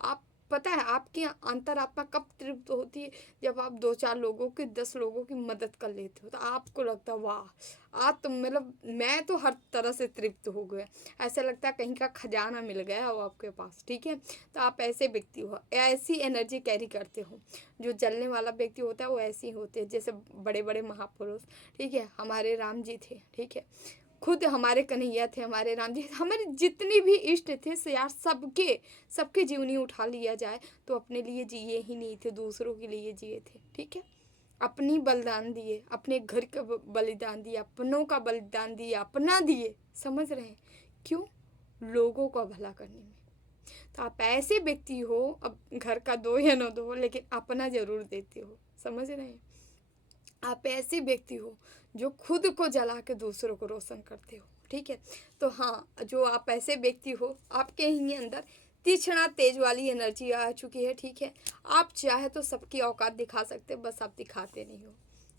आप पता है आपकी अंतरात्मा कब तृप्त होती है, जब आप 2-4 लोगों की 10 लोगों की मदद कर लेते हो, तो आपको लगता है वाह आज तो मतलब मैं तो हर तरह से तृप्त हो गया, ऐसा लगता है कहीं का खजाना मिल गया हो आपके पास। ठीक है, तो आप ऐसे व्यक्ति हो, ऐसी एनर्जी कैरी करते हो। जो जलने वाला व्यक्ति होता है वो ऐसे ही होते हैं, जैसे बड़े बड़े महापुरुष। ठीक है, हमारे राम जी थे। ठीक है, खुद हमारे कन्हैया थे, हमारे राम जी, हमारे जितने भी इष्ट थे से यार सबके जीवनी उठा लिया जाए तो अपने लिए जिए ही नहीं थे, दूसरों के लिए जिए थे। ठीक है, अपनी बलिदान दिए, अपने घर का बलिदान दिया, अपनों का बलिदान दिया, अपना दिए। समझ रहे हैं क्यों, लोगों का भला करने में। तो आप ऐसे व्यक्ति हो, अब घर का दो या न दो लेकिन अपना जरूर देते हो। समझ रहे हैं, आप ऐसे व्यक्ति हो जो खुद को जला के दूसरों को रोशन करते हो। ठीक है, तो हाँ, जो आप ऐसे व्यक्ति हो, आपके ही अंदर तीक्ष्ण तेज वाली एनर्जी आ चुकी है। ठीक है, आप चाहे तो सबकी औकात दिखा सकते, बस आप दिखाते नहीं हो,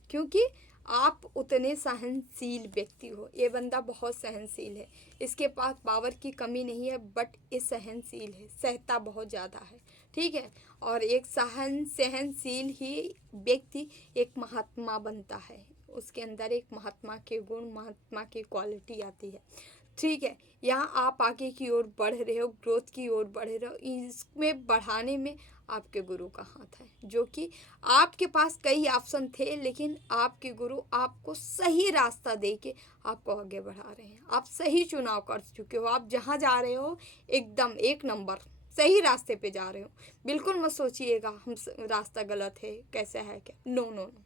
क्योंकि आप उतने सहनशील व्यक्ति हो। ये बंदा बहुत सहनशील है, इसके पास पावर की कमी नहीं है, बट ये सहनशील है, सहता बहुत ज़्यादा है। ठीक है, और एक सहनशील ही व्यक्ति एक महात्मा बनता है, उसके अंदर एक महात्मा के गुण, महात्मा की क्वालिटी आती है। ठीक है, यहाँ आप आगे की ओर बढ़ रहे हो, ग्रोथ की ओर बढ़ रहे हो। इसमें बढ़ाने में आपके गुरु का हाथ है, जो कि आपके पास कई ऑप्शन थे, लेकिन आपके गुरु आपको सही रास्ता दे के आपको आगे बढ़ा रहे हैं। आप सही चुनाव कर चुके हो, आप जहाँ जा रहे हो एकदम एक नंबर सही रास्ते पे जा रहे हो। बिल्कुल मत सोचिएगा हम रास्ता गलत है, कैसा है क्या, नो नो नो,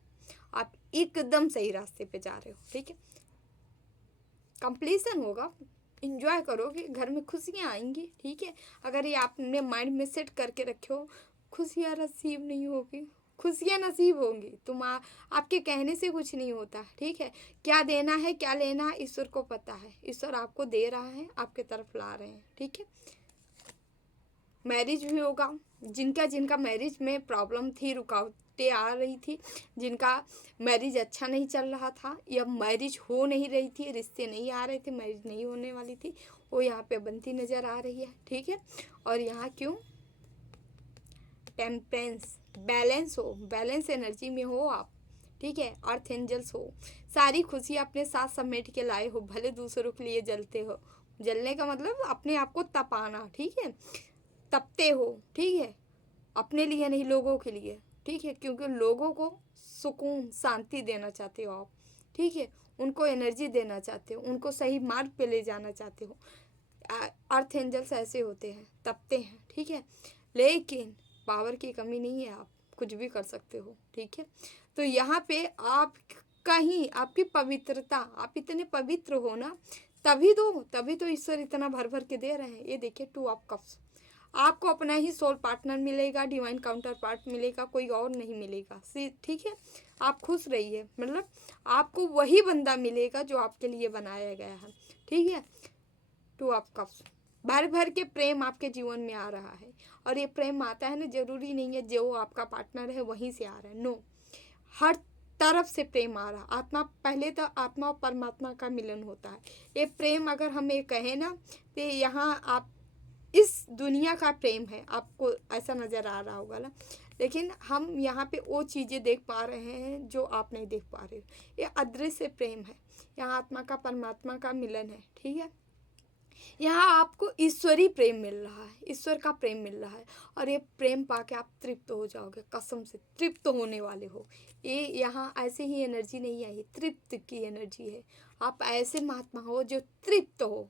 आप एकदम सही रास्ते पे जा रहे हो। ठीक है, कंप्लीशन होगा, इंजॉय करोगे, घर में खुशियाँ आएंगी। ठीक है, अगर ये आपने माइंड में सेट करके रखे हो खुशियाँ नसीब नहीं होगी, खुशियाँ नसीब होंगी। आपके कहने से कुछ नहीं होता। ठीक है, क्या देना है क्या लेना है ईश्वर को पता है, ईश्वर आपको दे रहा है, आपके तरफ ला रहे हैं। ठीक है, मैरिज भी होगा, जिनका जिनका मैरिज में प्रॉब्लम थी, रुकावटें आ रही थी, जिनका मैरिज अच्छा नहीं चल रहा था या मैरिज हो नहीं रही थी, रिश्ते नहीं आ रहे थे, मैरिज नहीं होने वाली थी, वो यहाँ पे बनती नज़र आ रही है। ठीक है, और यहाँ क्यों, टेम्परेंस, बैलेंस हो, बैलेंस एनर्जी में हो आप। ठीक है, अर्थ एंजल्स हो, सारी खुशी अपने साथ समेट के लाए हो, भले दूसरों के लिए जलते हो। जलने का मतलब अपने आप को तपाना। ठीक है, तपते हो। ठीक है, अपने लिए नहीं, लोगों के लिए। ठीक है, क्योंकि लोगों को सुकून शांति देना चाहते हो आप। ठीक है, उनको एनर्जी देना चाहते हो, उनको सही मार्ग पे ले जाना चाहते हो। अर्थ एंजल्स ऐसे होते हैं, तपते हैं। ठीक है, लेकिन पावर की कमी नहीं है, आप कुछ भी कर सकते हो। ठीक है, तो यहाँ पे आप कहीं आपकी पवित्रता, आप इतने पवित्र हो ना, तभी तो ईश्वर इतना भर भर के दे रहे हैं। ये देखिए 2 ऑफ कप्स, आपको अपना ही सोल पार्टनर मिलेगा, डिवाइन काउंटर पार्ट मिलेगा, कोई और नहीं मिलेगा। ठीक है, आप खुश रहिए, मतलब आपको वही बंदा मिलेगा जो आपके लिए बनाया गया है। ठीक है, 2 ऑफ कप्स, भर भर के प्रेम आपके जीवन में आ रहा है। और ये प्रेम आता है ना, जरूरी नहीं है जो आपका पार्टनर है वहीं से आ रहा है, नो, हर तरफ से प्रेम आ रहा। आत्मा, पहले तो आत्मा और परमात्मा का मिलन होता है। ये प्रेम अगर हम ये कहें ना, तो यहाँ आप इस दुनिया का प्रेम है, आपको ऐसा नज़र आ रहा होगा ना, लेकिन हम यहाँ पे वो चीज़ें देख पा रहे हैं जो आप नहीं देख पा रहे हो। ये अदृश्य प्रेम है, यहाँ आत्मा का परमात्मा का मिलन है। ठीक है, यहाँ आपको ईश्वरी प्रेम मिल रहा है, ईश्वर का प्रेम मिल रहा है, और ये प्रेम पाके आप तृप्त हो जाओगे, कसम से तृप्त होने वाले हो। ये यहाँ ऐसे ही एनर्जी नहीं आई, तृप्त की एनर्जी है। आप ऐसे महात्मा हो जो तृप्त हो,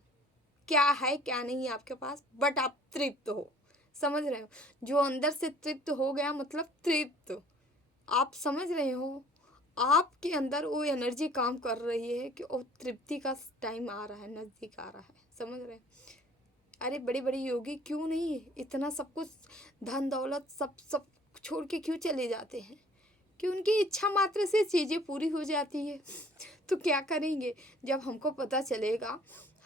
क्या है क्या नहीं आपके पास, बट आप तृप्त हो, समझ रहे हो, जो अंदर से तृप्त हो गया मतलब तृप्त, आप समझ रहे हो, आपके अंदर वो एनर्जी काम कर रही है कि वो तृप्ति का टाइम आ रहा है, नज़दीक आ रहा है, समझ रहे हैं। अरे बड़े बड़े योगी क्यों नहीं इतना सब कुछ, धन दौलत सब सब छोड़ के क्यों चले जाते हैं, कि उनकी इच्छा मात्र से चीज़ें पूरी हो जाती है। तो क्या करेंगे, जब हमको पता चलेगा,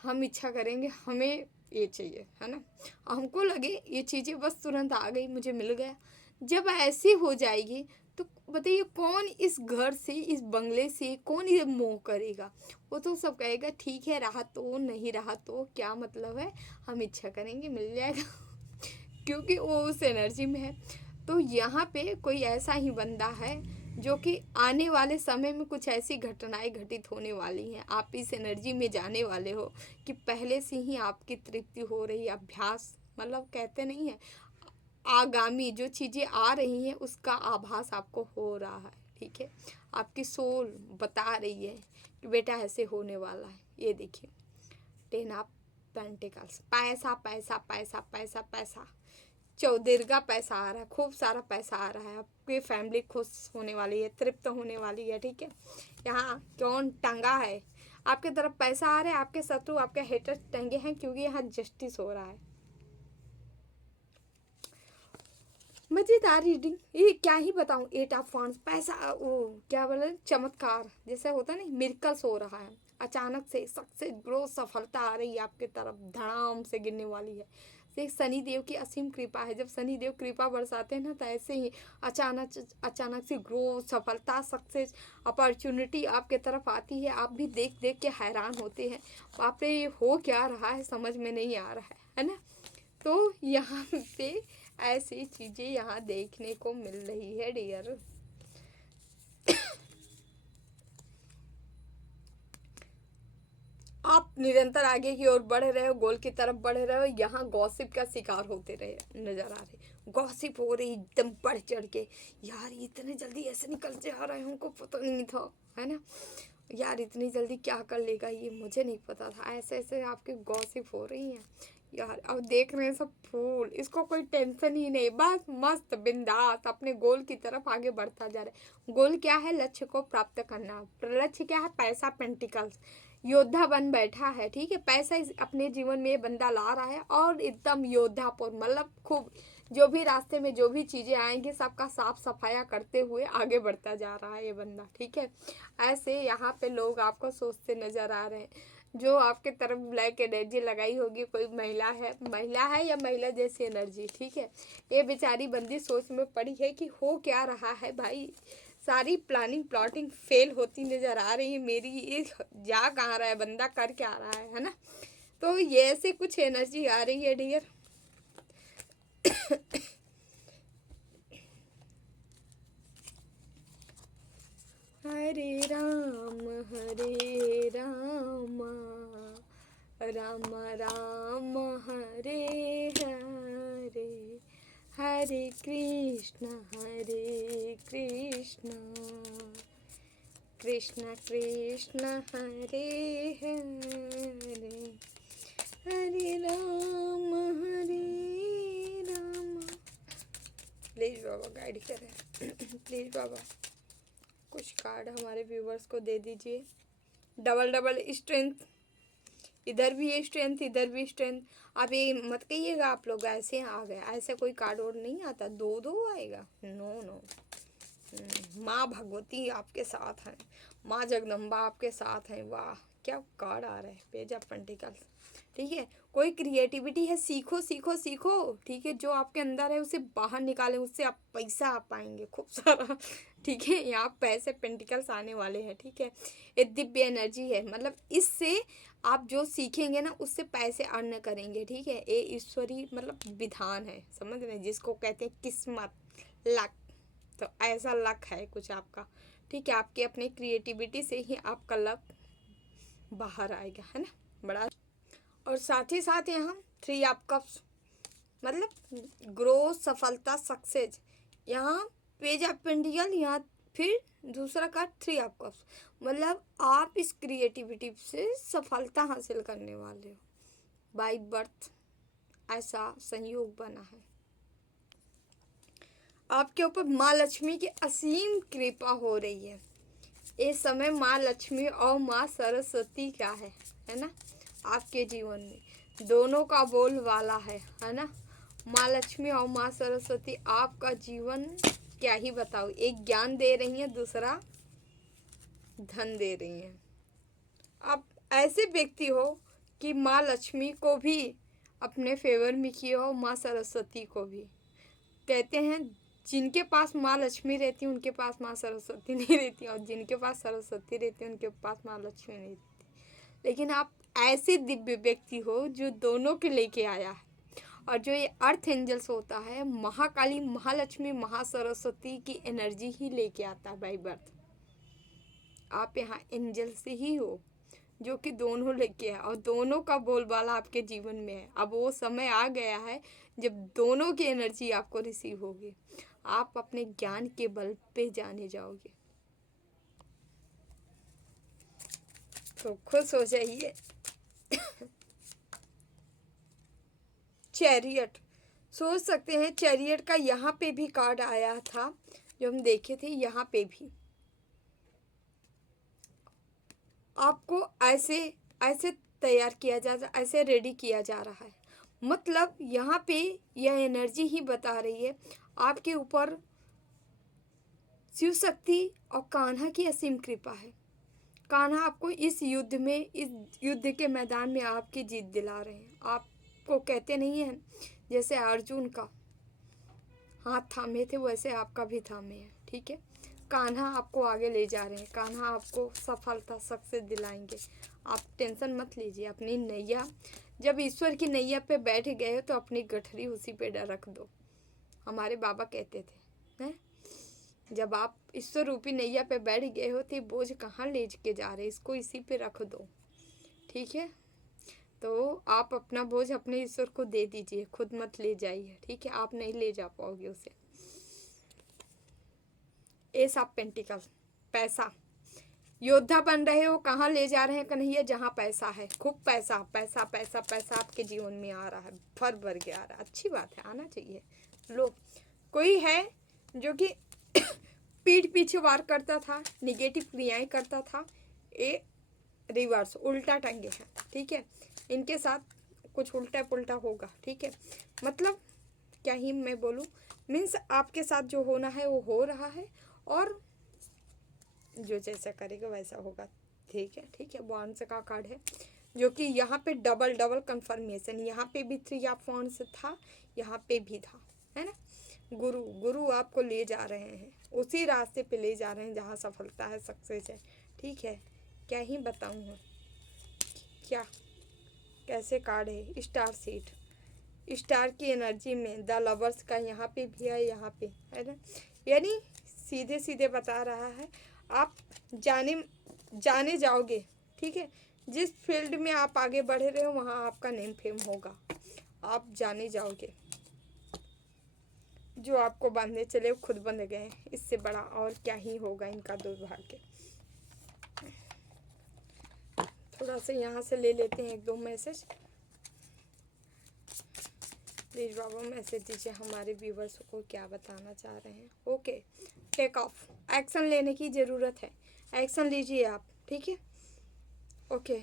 हम इच्छा करेंगे हमें ये चाहिए, है ना, हमको लगे ये चीज़ें बस तुरंत आ गई, मुझे मिल गया। जब ऐसी हो जाएगी तो बताइए कौन इस घर से, इस बंगले से कौन ये मोह करेगा। वो तो सब कहेगा ठीक है, रहा तो नहीं रहा तो क्या मतलब है, हम इच्छा करेंगे मिल जाएगा क्योंकि वो उस एनर्जी में है। तो यहाँ पे कोई ऐसा ही बंदा है जो कि आने वाले समय में कुछ ऐसी घटनाएं घटित होने वाली हैं, आप इस एनर्जी में जाने वाले हो कि पहले से ही आपकी तृप्ति हो रही है। अभ्यास मतलब कहते नहीं है, आगामी जो चीज़ें आ रही हैं उसका आभास आपको हो रहा है। ठीक है, आपकी सोल बता रही है कि बेटा ऐसे होने वाला है। ये देखिए 10 ऑफ पेंटिकल्स, पैसा पैसा पैसा पैसा पैसा, चौदिर्गा पैसा आ रहा है, खूब सारा पैसा आ रहा है, आपकी फैमिली खुश होने वाली है, तृप्त होने वाली है। ठीक है, यहाँ कौन टंगा है, आपके तरफ पैसा आ रहा है, आपके शत्रु आपके हेटर टंगे हैं, क्योंकि यहाँ जस्टिस हो रहा है। मज़ेदार रीडिंग, ये क्या ही बताऊँ, 8 ऑफ वांड्स, पैसा, वो क्या बोले, चमत्कार जैसे होता है ना, मिरेकल्स हो रहा है, अचानक से सक्सेस, ग्रोथ, सफलता आ रही है आपके तरफ, धड़ाम से गिरने वाली है। शनि देव की असीम कृपा है, जब शनि देव कृपा बरसाते हैं ना, तो ऐसे ही अचानक से ग्रोथ, सफलता, सक्सेस, अपॉर्चुनिटी आपके तरफ आती है। आप भी देख देख के हैरान होते हैं, बाप रे ये हो क्या रहा है, समझ में नहीं आ रहा है ना। तो यहाँ पे ऐसी चीज़ें यहाँ देखने को मिल रही है डियर। आप निरंतर आगे की ओर बढ़ रहे हो, गोल की तरफ बढ़ रहे हो, यहाँ गॉसिप का शिकार होते रहे नजर आ रहे, गॉसिप हो रही एकदम बढ़ चढ़ के, यार इतने जल्दी ऐसे निकल जा रहे हैं, हमको पता नहीं था, है ना, यार इतनी जल्दी क्या कर लेगा ये, मुझे नहीं पता था, ऐसे ऐसे आपकी गॉसिप हो रही हैं यार। अब देख रहे हैं सब फूल, इसको कोई टेंशन ही नहीं, बस मस्त बिंदास अपने गोल की तरफ आगे बढ़ता जा रहा है। गोल क्या है? लक्ष्य को प्राप्त करना। लक्ष्य क्या है? पैसा, पेंटिकल्स, योद्धा बन बैठा है, ठीक है, पैसा अपने जीवन में ये बंदा ला रहा है और एकदम योद्धा पर, मतलब खूब जो भी रास्ते में जो भी चीज़ें आएंगी सबका साफ सफाया करते हुए आगे बढ़ता जा रहा है ये बंदा, ठीक है। ऐसे यहाँ पे लोग आपको सोचते नजर आ रहे हैं, जो आपके तरफ ब्लैक एनर्जी लगाई होगी, कोई महिला है या महिला जैसी एनर्जी, ठीक है, ये बेचारी बंदी सोच में पड़ी है कि हो क्या रहा है भाई, सारी प्लानिंग प्लॉटिंग फेल होती नजर आ रही है मेरी, ये जा कहाँ रहा है बंदा, कर क्या रहा है ना। तो ये ऐसे कुछ एनर्जी आ रही है डियर। हरे राम राम राम हरे हरे, हरे कृष्ण कृष्ण कृष्ण हरे हरे, हरे राम। प्लीज़ बाबा गाइड करें प्लीज़ बाबा, कुछ कार्ड हमारे व्यूवर्स को दे दीजिए। डबल स्ट्रेंथ, इधर भी है स्ट्रेंथ, इधर भी स्ट्रेंथ। अब ये मत कहिएगा आप लोग ऐसे आ गए, ऐसे कोई कार्ड और नहीं आता, दो दो आएगा, नो नो। माँ भगवती आपके साथ हैं, माँ जगदम्बा आपके साथ हैं। वाह क्या कार्ड आ रहे हैं, पेज ऑफ पेंटिकल्स, ठीक है। कोई क्रिएटिविटी है, सीखो सीखो सीखो, ठीक है, जो आपके अंदर है उसे बाहर निकालें, उससे आप पैसा आ पाएंगे खूब सारा, ठीक है। यहाँ पैसे पेंटिकल्स आने वाले हैं, ठीक है। ये दिव्य एनर्जी है, मतलब इससे आप जो सीखेंगे ना उससे पैसे अर्न करेंगे, ठीक है। ये ईश्वरी मतलब विधान है, समझ रहे हैं, जिसको कहते हैं किस्मत, लक। तो ऐसा लक है कुछ आपका, ठीक है, आपके अपने क्रिएटिविटी से ही आपका लक बाहर आएगा, है ना, बड़ा। और साथ ही साथ यहाँ 3 ऑफ कप्स, मतलब ग्रोथ, सफलता, सक्सेस। यहाँ पेज ऑफ पेंटिकल, यहाँ फिर दूसरा कार्ड 3 ऑफ कप्स, मतलब आप इस क्रिएटिविटी से सफलता हासिल करने वाले हो बाय बर्थ, ऐसा संयोग बना है। आपके ऊपर माँ लक्ष्मी की असीम कृपा हो रही है इस समय। माँ लक्ष्मी और माँ सरस्वती क्या है ना, आपके जीवन में दोनों का बोल वाला है ना। माँ लक्ष्मी और माँ सरस्वती आपका जीवन क्या ही बताओ, एक ज्ञान दे रही हैं, दूसरा धन दे रही हैं। आप ऐसे व्यक्ति हो कि माँ लक्ष्मी को भी अपने फेवर में किए हो, माँ सरस्वती को भी। कहते हैं जिनके पास माँ लक्ष्मी रहती है उनके पास माँ सरस्वती नहीं रहती, और जिनके पास सरस्वती रहती है उनके पास माँ लक्ष्मी नहीं रहती। लेकिन आप ऐसे दिव्य व्यक्ति हो जो दोनों के लेके आया है। और जो ये अर्थ एंजल्स होता है, महाकाली, महालक्ष्मी, महासरस्वती की एनर्जी ही लेके आता है बाय बर्थ। आप यहाँ एंजल से ही हो जो कि दोनों लेके है, और दोनों का बोलबाला आपके जीवन में है। अब वो समय आ गया है जब दोनों की एनर्जी आपको रिसीव होगी, आप अपने ज्ञान के बल पे जाने जाओगे। तो खुश हो जाइए। चैरियट, सोच सकते हैं चैरियट का यहाँ पे भी कार्ड आया था जो हम देखे थे, यहाँ पे भी आपको ऐसे ऐसे तैयार किया जा, ऐसे रेडी किया जा रहा है। मतलब यहाँ पे यह एनर्जी ही बता रही है आपके ऊपर शिव शक्ति और कान्हा की असीम कृपा है। कान्हा आपको इस युद्ध में, इस युद्ध के मैदान में आपकी जीत दिला रहे हैं। आपको कहते नहीं हैं जैसे अर्जुन का हाथ थामे थे वैसे आपका भी थामे है, ठीक है। कान्हा आपको आगे ले जा रहे हैं, कान्हा आपको सफलता सक्सेस दिलाएंगे। आप टेंशन मत लीजिए, अपनी नैया, जब ईश्वर की नैया पे बैठ गए हो तो अपनी गठरी उसी पे रख दो। हमारे बाबा कहते थे हैं, जब आप ईश्वर रूपी नैया पे बैठ गए हो तो बोझ कहाँ ले के जा रहे, इसको इसी पे रख दो, ठीक है। तो आप अपना बोझ अपने ईश्वर को दे दीजिए, खुद मत ले जाइए, ठीक है? आप नहीं ले जा पाओगे उसे। एस ऑफ पेंटिकल, पैसा, योद्धा बन रहे हो, कहाँ ले जा रहे हैं कन्हैया? जहाँ पैसा है, खूब पैसा, पैसा पैसा पैसा आपके जीवन में आ रहा है, भर भर के आ रहा है। अच्छी बात है, आना चाहिए। लो, कोई है जो कि पीठ पीछे वार करता था, निगेटिव क्रियाएं करता था, ये रिवर्स उल्टा टंगे हैं, ठीक है? इनके साथ कुछ उल्टा पुल्टा होगा, ठीक है? मतलब क्या ही मैं बोलूँ, मीन्स आपके साथ जो होना है वो हो रहा है, और जो जैसा करेगा वैसा होगा, ठीक है? ठीक है, वॉन्ड्स का कार्ड है, जो कि यहाँ पे डबल डबल कंफर्मेशन, यहाँ पे भी 3 ऑफ वॉन्ड्स था, यहाँ पे भी था, है ना? गुरु, गुरु आपको ले जा रहे हैं, उसी रास्ते पे ले जा रहे हैं जहाँ सफलता है, सक्सेस है, ठीक है? क्या ही बताऊँ मैं, क्या कैसे कार्ड है? स्टार सीट, स्टार की एनर्जी में द लवर्स का यहाँ पे भी है, यहाँ पे है ना? यानी सीधे सीधे बता रहा है, आप जाने जाओगे, ठीक है? जिस फील्ड में आप आगे बढ़ रहे हो वहाँ आपका नेम फेम होगा, आप जाने जाओगे। जो आपको बांधने चले वो खुद बंध गए, इससे बड़ा और क्या ही होगा इनका दुर्भाग्य। थोड़ा सा यहाँ से ले लेते हैं 1-2 मैसेज। प्लीज बाबा मैसेज दीजिए, हमारे व्यूवर्स को क्या बताना चाह रहे हैं। ओके, टेक ऑफ, एक्शन लेने की ज़रूरत है, एक्शन लीजिए आप, ठीक है? ओके,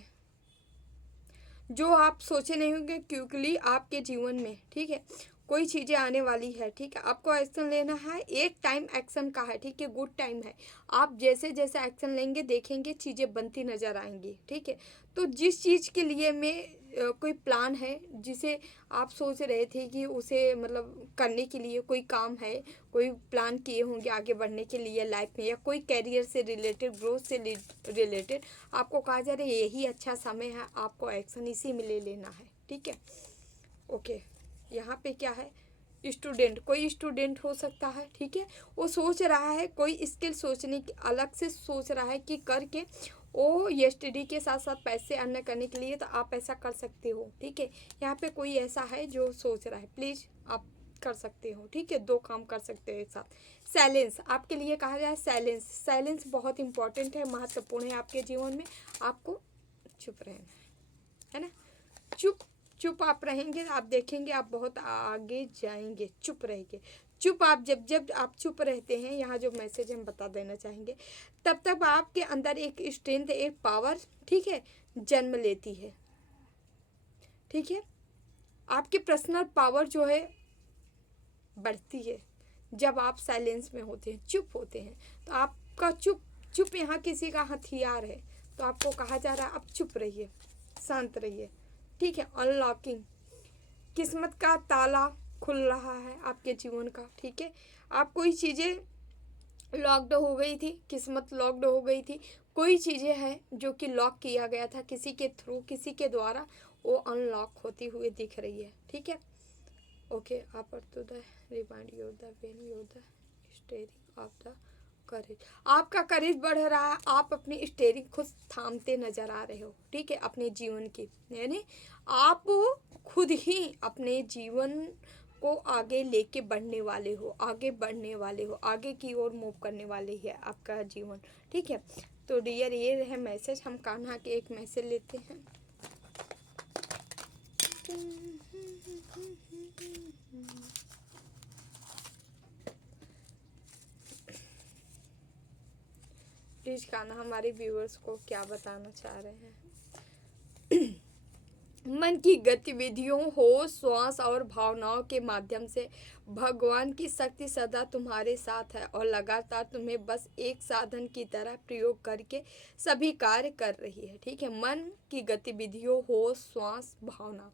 जो आप सोचे नहीं होंगे क्विकली आपके जीवन में, ठीक है, कोई चीज़ें आने वाली है, ठीक है? आपको एक्शन लेना है, एक टाइम एक्शन का है, ठीक है? गुड टाइम है, आप जैसे जैसे एक्शन लेंगे देखेंगे चीज़ें बनती नज़र आएंगी, ठीक है? तो जिस चीज़ के लिए मैं कोई प्लान है जिसे आप सोच रहे थे कि उसे मतलब करने के लिए कोई काम है, कोई प्लान किए होंगे आगे बढ़ने के लिए लाइफ में, या कोई कैरियर से रिलेटेड, ग्रोथ से रिलेटेड आपको कहा जा रहा है यही अच्छा समय है, आपको एक्शन इसी में ले लेना है, ठीक है? ओके, यहाँ पे क्या है? स्टूडेंट, कोई स्टूडेंट हो सकता है, ठीक है? वो सोच रहा है, कोई स्किल सोचने की अलग से सोच रहा है कि करके वो ये स्टडी के साथ साथ पैसे अर्न करने के लिए, तो आप ऐसा कर सकते हो, ठीक है? यहाँ पे कोई ऐसा है जो सोच रहा है, प्लीज़ आप कर सकते हो, ठीक है? 2 काम कर सकते हो एक साथ। साइलेंस आपके लिए कहा जाए, साइलेंस, साइलेंस बहुत इंपॉर्टेंट है, महत्वपूर्ण है आपके जीवन में। आपको चुप रहना है ना? चुप चुप आप रहेंगे, आप देखेंगे आप बहुत आगे जाएंगे, चुप रहेंगे। चुप आप जब आप चुप रहते हैं, यहाँ जो मैसेज हम बता देना चाहेंगे, तब तक आपके अंदर एक स्ट्रेंथ, एक पावर, ठीक है, जन्म लेती है, ठीक है? आपकी पर्सनल पावर जो है बढ़ती है जब आप साइलेंस में होते हैं, चुप होते हैं। तो आपका चुप यहाँ किसी का हथियार है, तो आपको कहा जा रहा है आप चुप रहिए, शांत रहिए, ठीक है? अनलॉकिंग, किस्मत का ताला खुल रहा है आपके जीवन का, ठीक है? आप कोई चीज़ें लॉक्ड हो गई थी, किस्मत लॉक्ड हो गई थी, कोई चीज़ें हैं जो कि लॉक किया गया था किसी के थ्रू, किसी के द्वारा, वो अनलॉक होती हुई दिख रही है, ठीक है? ओके, आप to the remind you the when you the steering of the courage, आपका करेज बढ़ रहा है, आप अपनी स्टेयरिंग खुद थामते नजर आ रहे हो, ठीक है? अपने जीवन की, यानी आप खुद ही अपने जीवन को आगे लेके बढ़ने वाले हो, आगे बढ़ने वाले हो, आगे की ओर मूव करने वाले है आपका जीवन, ठीक है? तो डियर ये है मैसेज। हम कान्हा के एक मैसेज लेते हैं। प्लीज कान्हा हमारे व्यूअर्स को क्या बताना चाह रहे हैं? मन की गतिविधियों, होश, श्वास और भावनाओं के माध्यम से भगवान की शक्ति सदा तुम्हारे साथ है और लगातार तुम्हें बस एक साधन की तरह प्रयोग करके सभी कार्य कर रही है, ठीक है? मन की गतिविधियों, होश, श्वास, भावना,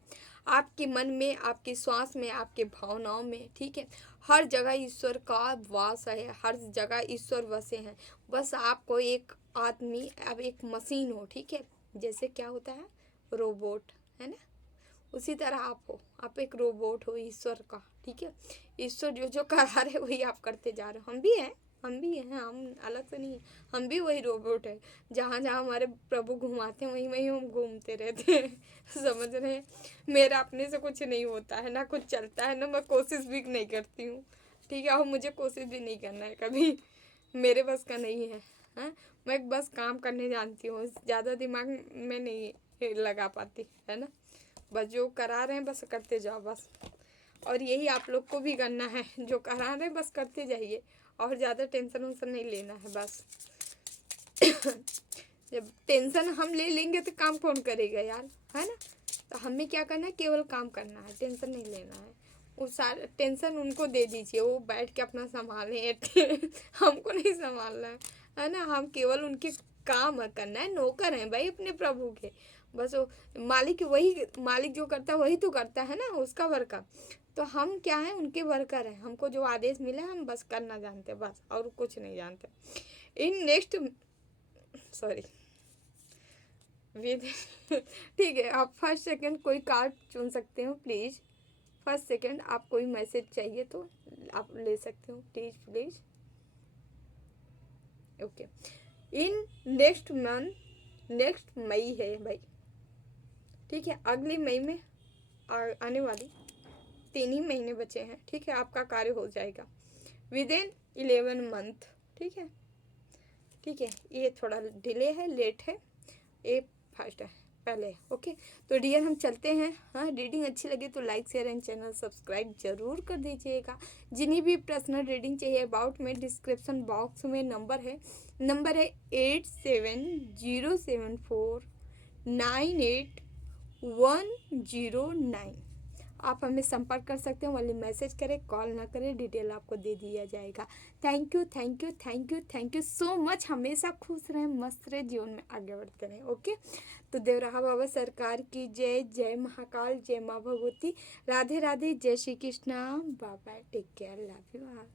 आपके मन में, आपकी श्वास में, आपके भावनाओं में, ठीक है? हर जगह ईश्वर का वास है, हर जगह ईश्वर वसे हैं। बस आपको एक आदमी, अब एक मशीन हो, ठीक है? जैसे क्या होता है रोबोट, है ना? उसी तरह आप हो, आप एक रोबोट हो ईश्वर का, ठीक है? ईश्वर जो जो करा रहे वही आप करते जा रहे हो, हम भी हैं, हम भी हैं, हम अलग से नहीं हैं, हम भी वही रोबोट है। जहाँ जहाँ हमारे प्रभु घुमाते हैं वहीं वहीं हम घूमते रहते हैं। समझ रहे हैं? मेरा अपने से कुछ नहीं होता है, ना कुछ चलता है, ना मैं कोशिश भी नहीं करती हूँ, ठीक है। और मुझे कोशिश भी नहीं करना है कभी, मेरे बस का नहीं है। हाँ, मैं बस काम करने जानती हूँ, ज़्यादा दिमाग में नहीं लगा पाती, है ना। बस जो करा रहे हैं बस करते जाओ बस। और यही आप लोग को भी करना है, जो करा रहे हैं बस करते जाइए, और ज़्यादा टेंशन वेंशन नहीं लेना है बस। जब टेंशन हम ले लेंगे तो काम कौन करेगा यार, है ना। तो हमें क्या करना है, केवल काम करना है, टेंशन नहीं लेना है। वो सारा टेंशन उनको दे दीजिए, वो बैठ के अपना संभालें। हमको नहीं संभालना है ना। हम केवल उनके काम करना है, नौकर हैं भाई अपने प्रभु के। बस वो मालिक जो करता है वही तो करता है ना, उसका वर्कर। तो हम क्या है, उनके वर्कर हैं। हमको जो आदेश मिला है हम बस करना जानते हैं बस, और कुछ नहीं जानते। इन नेक्स्ट सॉरी ठीक है, आप फर्स्ट सेकंड कोई कार्ड चुन सकते हो प्लीज़। फर्स्ट सेकंड आप कोई मैसेज चाहिए तो आप ले सकते हो please please. Okay, in next month, next May है भाई, ठीक है। अगली मई में आने वाली 3 ही महीने बचे हैं, ठीक है। आपका कार्य हो जाएगा विद इन 11 मंथ, ठीक है। ठीक है, ये थोड़ा डिले है, लेट है, ये फर्स्ट है पहले। ओके, तो डियर हम चलते हैं। हाँ, रीडिंग अच्छी लगे तो like share and channel subscribe जरूर कर दीजिएगा। जिन्हें भी पर्सनल रीडिंग चाहिए अबाउट में, डिस्क्रिप्शन बॉक्स में नंबर है 8707498109। आप हमें संपर्क कर सकते हैं, वाले मैसेज करें, कॉल ना करें, डिटेल आपको दे दिया जाएगा। Thank you thank you thank you thank you so much. हमेशा खुश रहें, मस्त रहें, जीवन में आगे बढ़ते रहें। ओके, तो देवराहा बाबा सरकार की जय। जय महाकाल, जय माँ भगवती, राधे राधे, जय Shri Krishna, bye bye, take care, love you all.